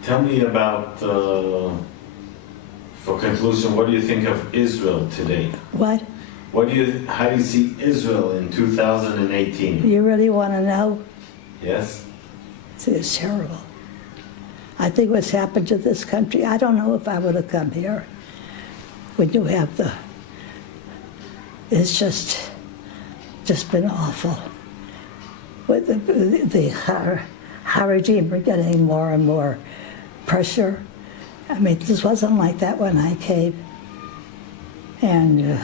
Tell me about, for conclusion, what do you think of Israel today? What? How do you see Israel in 2018? You really want to know? Yes? It's terrible. I think what's happened to this country, I don't know if I would have come here when you have it's just been awful. With the Haredim are getting more and more pressure. I mean, this wasn't like that when I came. And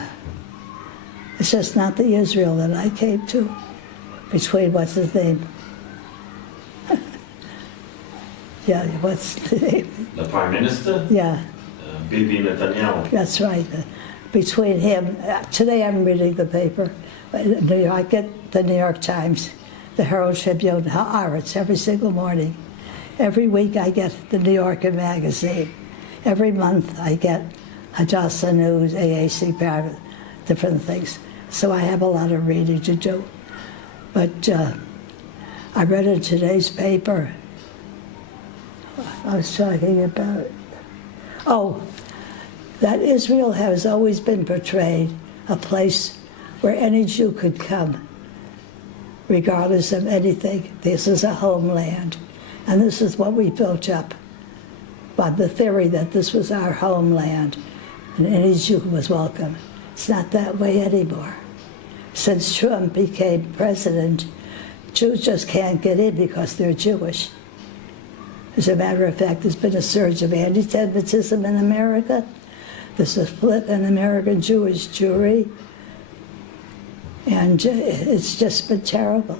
it's just not the Israel that I came to, between what's his name? Yeah, what's the name? The Prime Minister? Yeah. Bibi Netanyahu. That's right. Between him, today I'm reading the paper. I get the New York Times, the Herald Tribune, Haaretz every single morning. Every week I get the New Yorker magazine. Every month I get Hadassah News, AAC, different things. So I have a lot of reading to do. But I read in today's paper, I was talking about that Israel has always been portrayed a place where any Jew could come, regardless of anything. This is a homeland. And this is what we built up by the theory that this was our homeland and any Jew was welcome. It's not that way anymore. Since Trump became president, Jews just can't get in because they're Jewish. As a matter of fact, there's been a surge of anti-Semitism in America. There's a split in American Jewish Jewry. And it's just been terrible.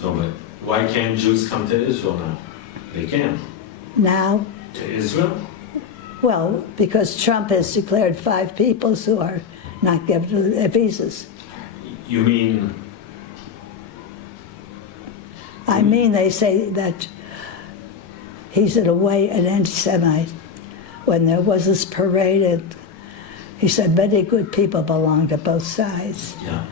No, but why can't Jews come to Israel now? They can. Now? To Israel? Well, because Trump has declared 5 peoples who are not given visas. You mean? I mean, they say that he's in a way an anti-Semite. When there was this parade, he said many good people belong to both sides. Yeah.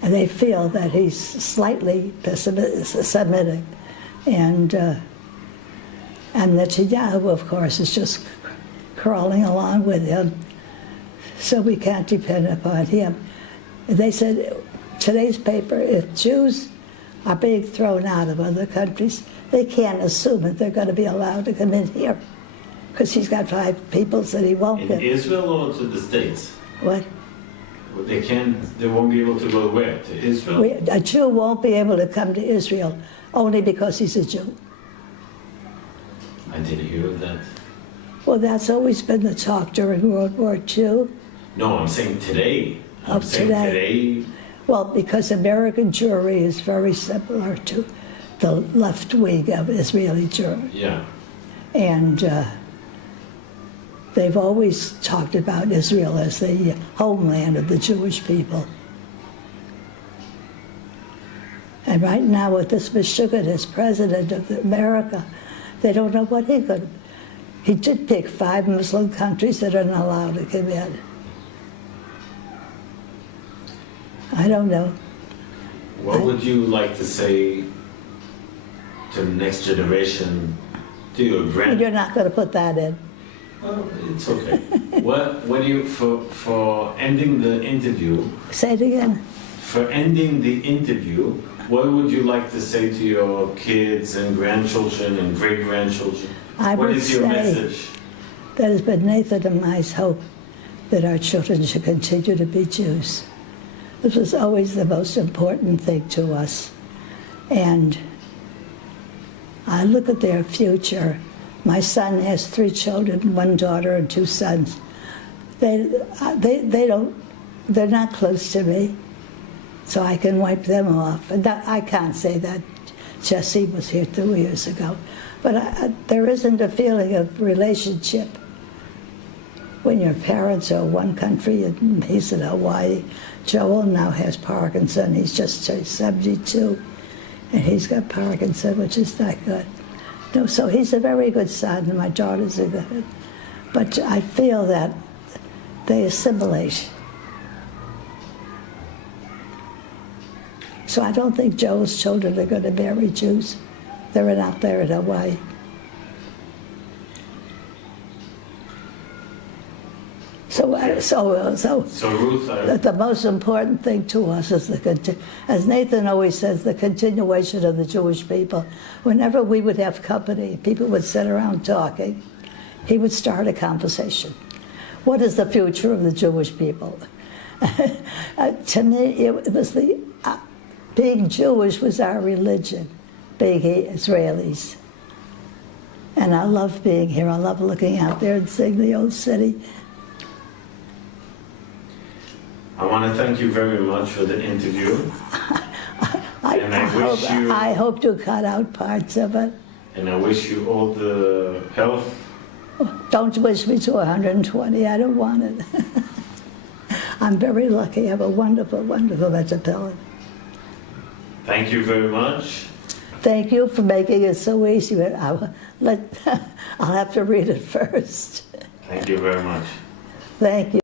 And they feel that he's slightly Semitic. And Netanyahu, of course, is just crawling along with him. So we can't depend upon him. They said, today's paper, if Jews are being thrown out of other countries, they can't assume that they're going to be allowed to come in here, because he's got 5 peoples that he won't get. In Israel or to the States? What? They won't be able to go where? To Israel? A Jew won't be able to come to Israel only because he's a Jew. I didn't hear that. Well, that's always been the talk during World War II. No, I'm saying today. I'm saying today. Well, because American Jewry is very similar to the left wing of Israeli Jewry. Yeah. And they've always talked about Israel as the homeland of the Jewish people. And right now with this Meshuggah as president of America, they don't know what he could. He did pick 5 Muslim countries that are not allowed to come in. I don't know. What would you like to say to the next generation, to your grand? You're not going to put that in. Well, it's okay. What do you, for ending the interview? Say it again. For ending the interview, what would you like to say to your kids and grandchildren and great-grandchildren? What is your message? That has been Nathan and my hope, that our children should continue to be Jews. This was always the most important thing to us. And I look at their future. My son has 3 children, 1 daughter and 2 sons. They're not close to me, so I can wipe them off. And I can't say that. Jesse was here 2 years ago. But there isn't a feeling of relationship. when your parents are one country and he's in Hawaii. Joel now has Parkinson. He's just 72, and he's got Parkinson, which is not good. No, so he's a very good son, and my daughters are good. But I feel that they assimilate. So I don't think Joel's children are going to marry Jews. They're not there in Hawaii. So Ruth, the most important thing to us is as Nathan always says, the continuation of the Jewish people. Whenever we would have company, people would sit around talking, he would start a conversation. What is the future of the Jewish people? To me, it was being Jewish was our religion, being Israelis. And I love being here. I love looking out there and seeing the old city. I want to thank you very much for the interview. I hope to cut out parts of it. And I wish you all the health. Don't wish me to 120. I don't want it. I'm very lucky. I have a wonderful, wonderful metropolitan. Thank you very much. Thank you for making it so easy. But I'll have to read it first. Thank you very much. Thank you.